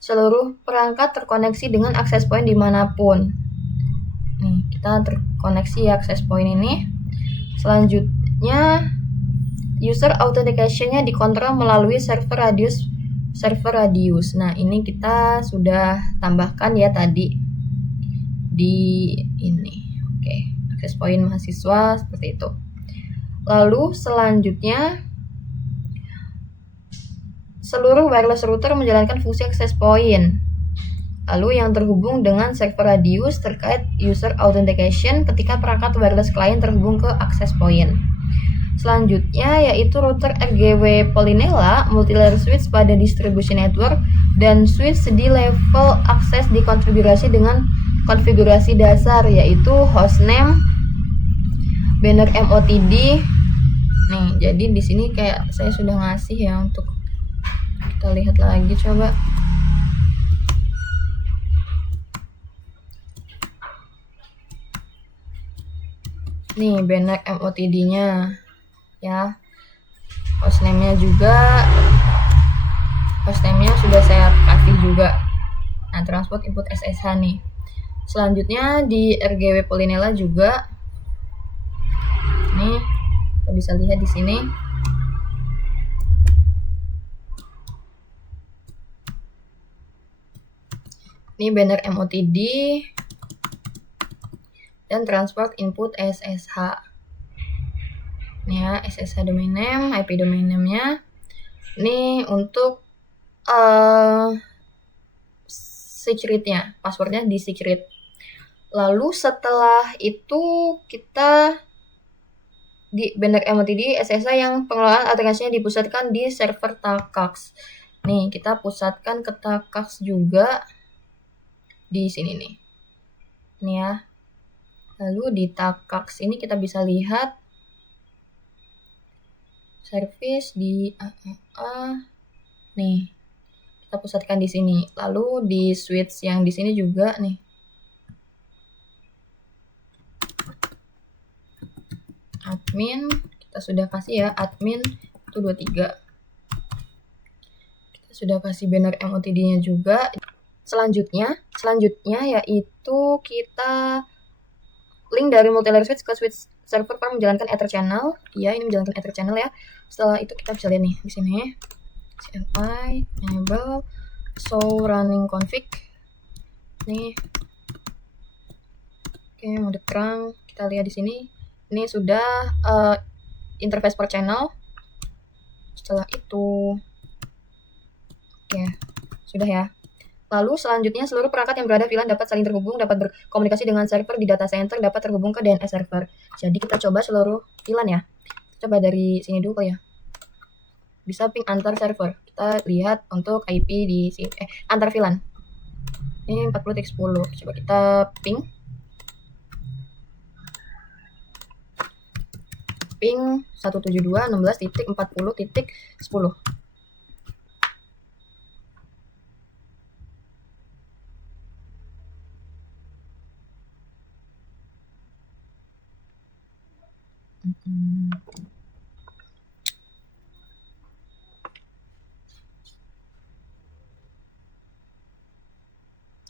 Seluruh perangkat terkoneksi dengan access point dimanapun. Nih, kita terkoneksi ya access point ini. Selanjutnya, user authentication-nya dikontrol melalui server radius. Nah, ini kita sudah tambahkan ya tadi di ini. Oke, access point mahasiswa seperti itu. Lalu selanjutnya, seluruh wireless router menjalankan fungsi access point. Lalu yang terhubung dengan server radius terkait user authentication ketika perangkat wireless client terhubung ke access point. Selanjutnya yaitu router RGW Polinela, multi-layer switch pada distribution network, dan switch di level akses dikonfigurasi dengan konfigurasi dasar yaitu hostname, banner MOTD. Nih, jadi di sini kayak saya sudah ngasih ya, untuk kita lihat lagi coba. Nih banner MOTD-nya ya. Hostname-nya sudah saya kasih juga. Nah, transport input SSH nih. Selanjutnya di RGW Polinela juga. Nih, kita bisa lihat di sini. Ini banner MOTD dan transport input SSH. Ini ya, SSH domain name, IP domain name-nya. Ini untuk secret-nya, passwordnya di secret. Lalu setelah itu kita di banner MOTD SSH yang pengelolaan aplikasinya dipusatkan di server Takax. Nih, kita pusatkan ke Takax juga di sini nih. Ini ya. Lalu di Takax ini kita bisa lihat service di nih. Kita pusatkan di sini. Lalu di switch yang di sini juga nih. Admin kita sudah kasih ya, admin 123. Kita sudah kasih banner MOTD-nya juga. Selanjutnya yaitu kita link dari multi-layer switch ke switch server para menjalankan Ether channel. Iya, ini menjalankan Ether channel ya. Setelah itu kita bisa lihat nih di sini. CLI enable So running config nih. Oke, mode terang. Kita lihat di sini. Ini sudah interface per channel. Setelah itu, oke, sudah ya. Lalu selanjutnya seluruh perangkat yang berada VLAN dapat saling terhubung, dapat berkomunikasi dengan server di data center, dapat terhubung ke DNS server. Jadi kita coba seluruh VLAN ya. Coba dari sini dulu ya. Bisa ping antar server. Kita lihat untuk IP di sini, antar VLAN. Ini 40.10. Coba kita ping 172.16.40.10.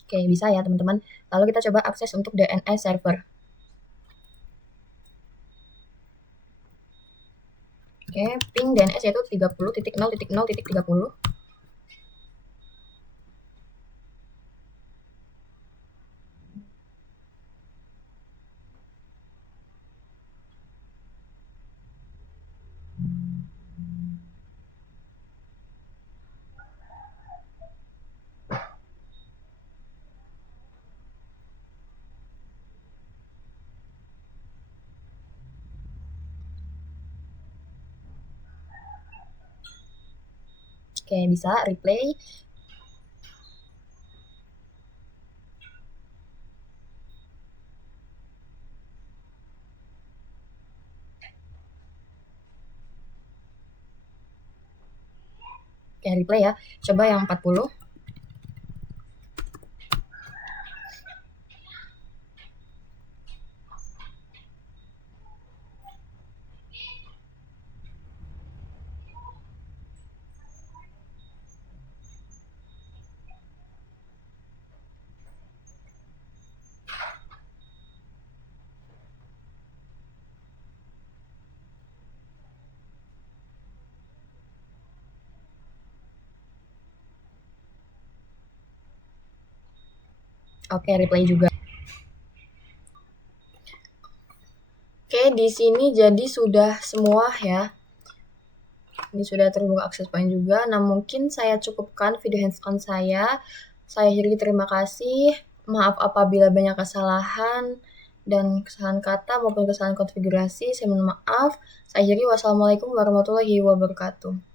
Oke, bisa ya teman-teman. Lalu kita coba akses untuk DNS server. Oke, ping DNS yaitu 30.0.0.30. Oke, bisa replay. Oke, replay ya. Coba yang 40. Oke, replay juga. Oke, di sini jadi sudah semua ya. Ini sudah terbuka akses point juga. Nah, mungkin saya cukupkan video hands-on saya. Saya akhiri terima kasih. Maaf apabila banyak kesalahan dan kesalahan kata maupun kesalahan konfigurasi. Saya mohon maaf. Saya akhiri wassalamualaikum warahmatullahi wabarakatuh.